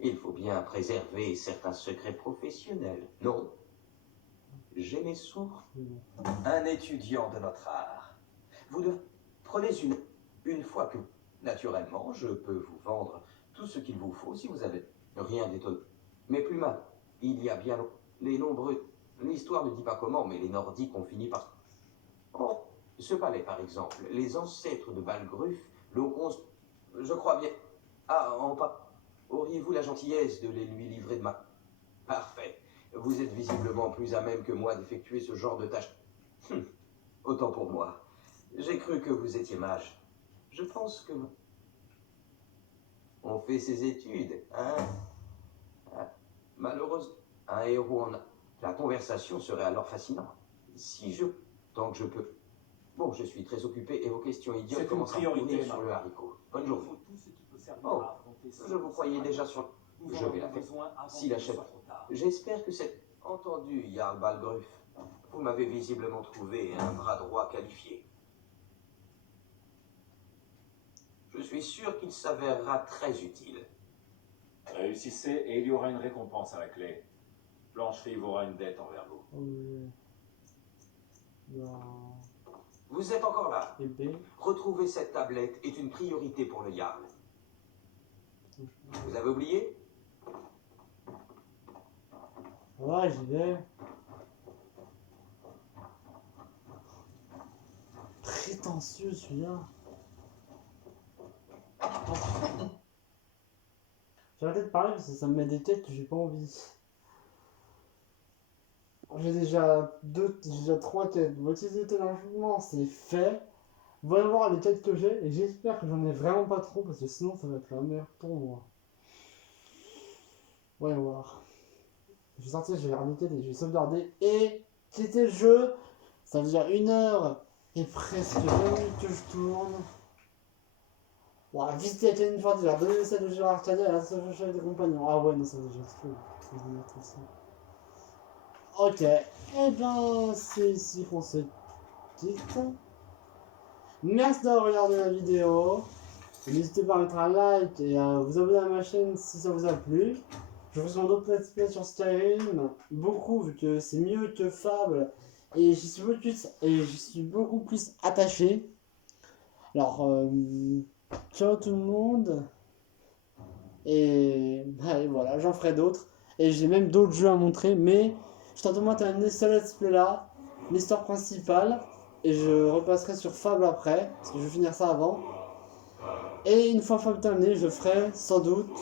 Il faut bien préserver certains secrets professionnels, non? J'ai mes sources. Un étudiant de notre art. Prenez une fois que, naturellement, je peux vous vendre tout ce qu'il vous faut si vous avez rien d'étonnant. Mais plus mal, il y a bien les nombreux... L'histoire ne dit pas comment, mais les Nordiques ont fini par... Oh, ce palais, par exemple, les ancêtres de Balgruf l'ont construit... Je crois bien... Ah, en pas... Auriez-vous la gentillesse de les lui livrer de ma... Parfait. Vous êtes visiblement plus à même que moi d'effectuer ce genre de tâches. Autant pour moi. J'ai cru que vous étiez mage. Je pense que... On fait ses études, hein? Malheureusement, un héros en a... La conversation serait alors fascinante. Si je... Tant que je peux... Bon, je suis très occupé et vos questions idiotes commencent à tourner sur le haricot. Bonne journée. Oh, je vous croyais déjà sur... Je vais la faire. S'il achète... J'espère que c'est... Entendu, Jarl Balgruf. Vous m'avez visiblement trouvé un bras droit qualifié. Je suis sûr qu'il s'avérera très utile. Réussissez et il y aura une récompense à la clé. Blanche-Rive aura une dette envers vous. Vous êtes encore là. Et B. Retrouver cette tablette est une priorité pour le Jarl. Vous avez oublié? Ouais, j'y vais. Prétentieux celui-là. J'ai arrêté de parler parce que ça me met des têtes que j'ai pas envie. J'ai déjà 3 têtes. Votre téléchargement c'est fait. Voyons voir les têtes que j'ai et j'espère que j'en ai vraiment pas trop parce que sinon ça va être la merde pour moi. Voyons voir. Je vais sortir, je vais regarder et je vais sauvegarder et quitter le jeu. Ça veut dire 1 heure et presque 20 minutes que je tourne. Voilà, visiter la une fois déjà, donner celle de Gérard Arcadia à la chef des compagnons. Ah ouais, non, ça déjà trop. Je vais mettre ça. Ok, et ben c'est ici qu'on se quitte. Merci d'avoir regardé la vidéo. N'hésitez pas à mettre un like et à vous abonner à ma chaîne si ça vous a plu. Je vous souhaite d'autres let's play sur Skyrim, beaucoup vu que c'est mieux que Fable et j'y suis beaucoup plus attaché. Alors, ciao tout le monde et voilà, j'en ferai d'autres et j'ai même d'autres jeux à montrer, mais je tente au moins terminer ce let's play là, l'histoire principale, et je repasserai sur Fable après parce que je vais finir ça avant. Et une fois Fable terminé, je ferai sans doute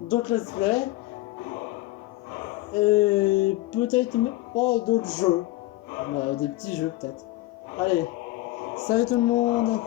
d'autres let's play et peut-être d'autres jeux, des petits jeux peut-être. Allez, salut tout le monde.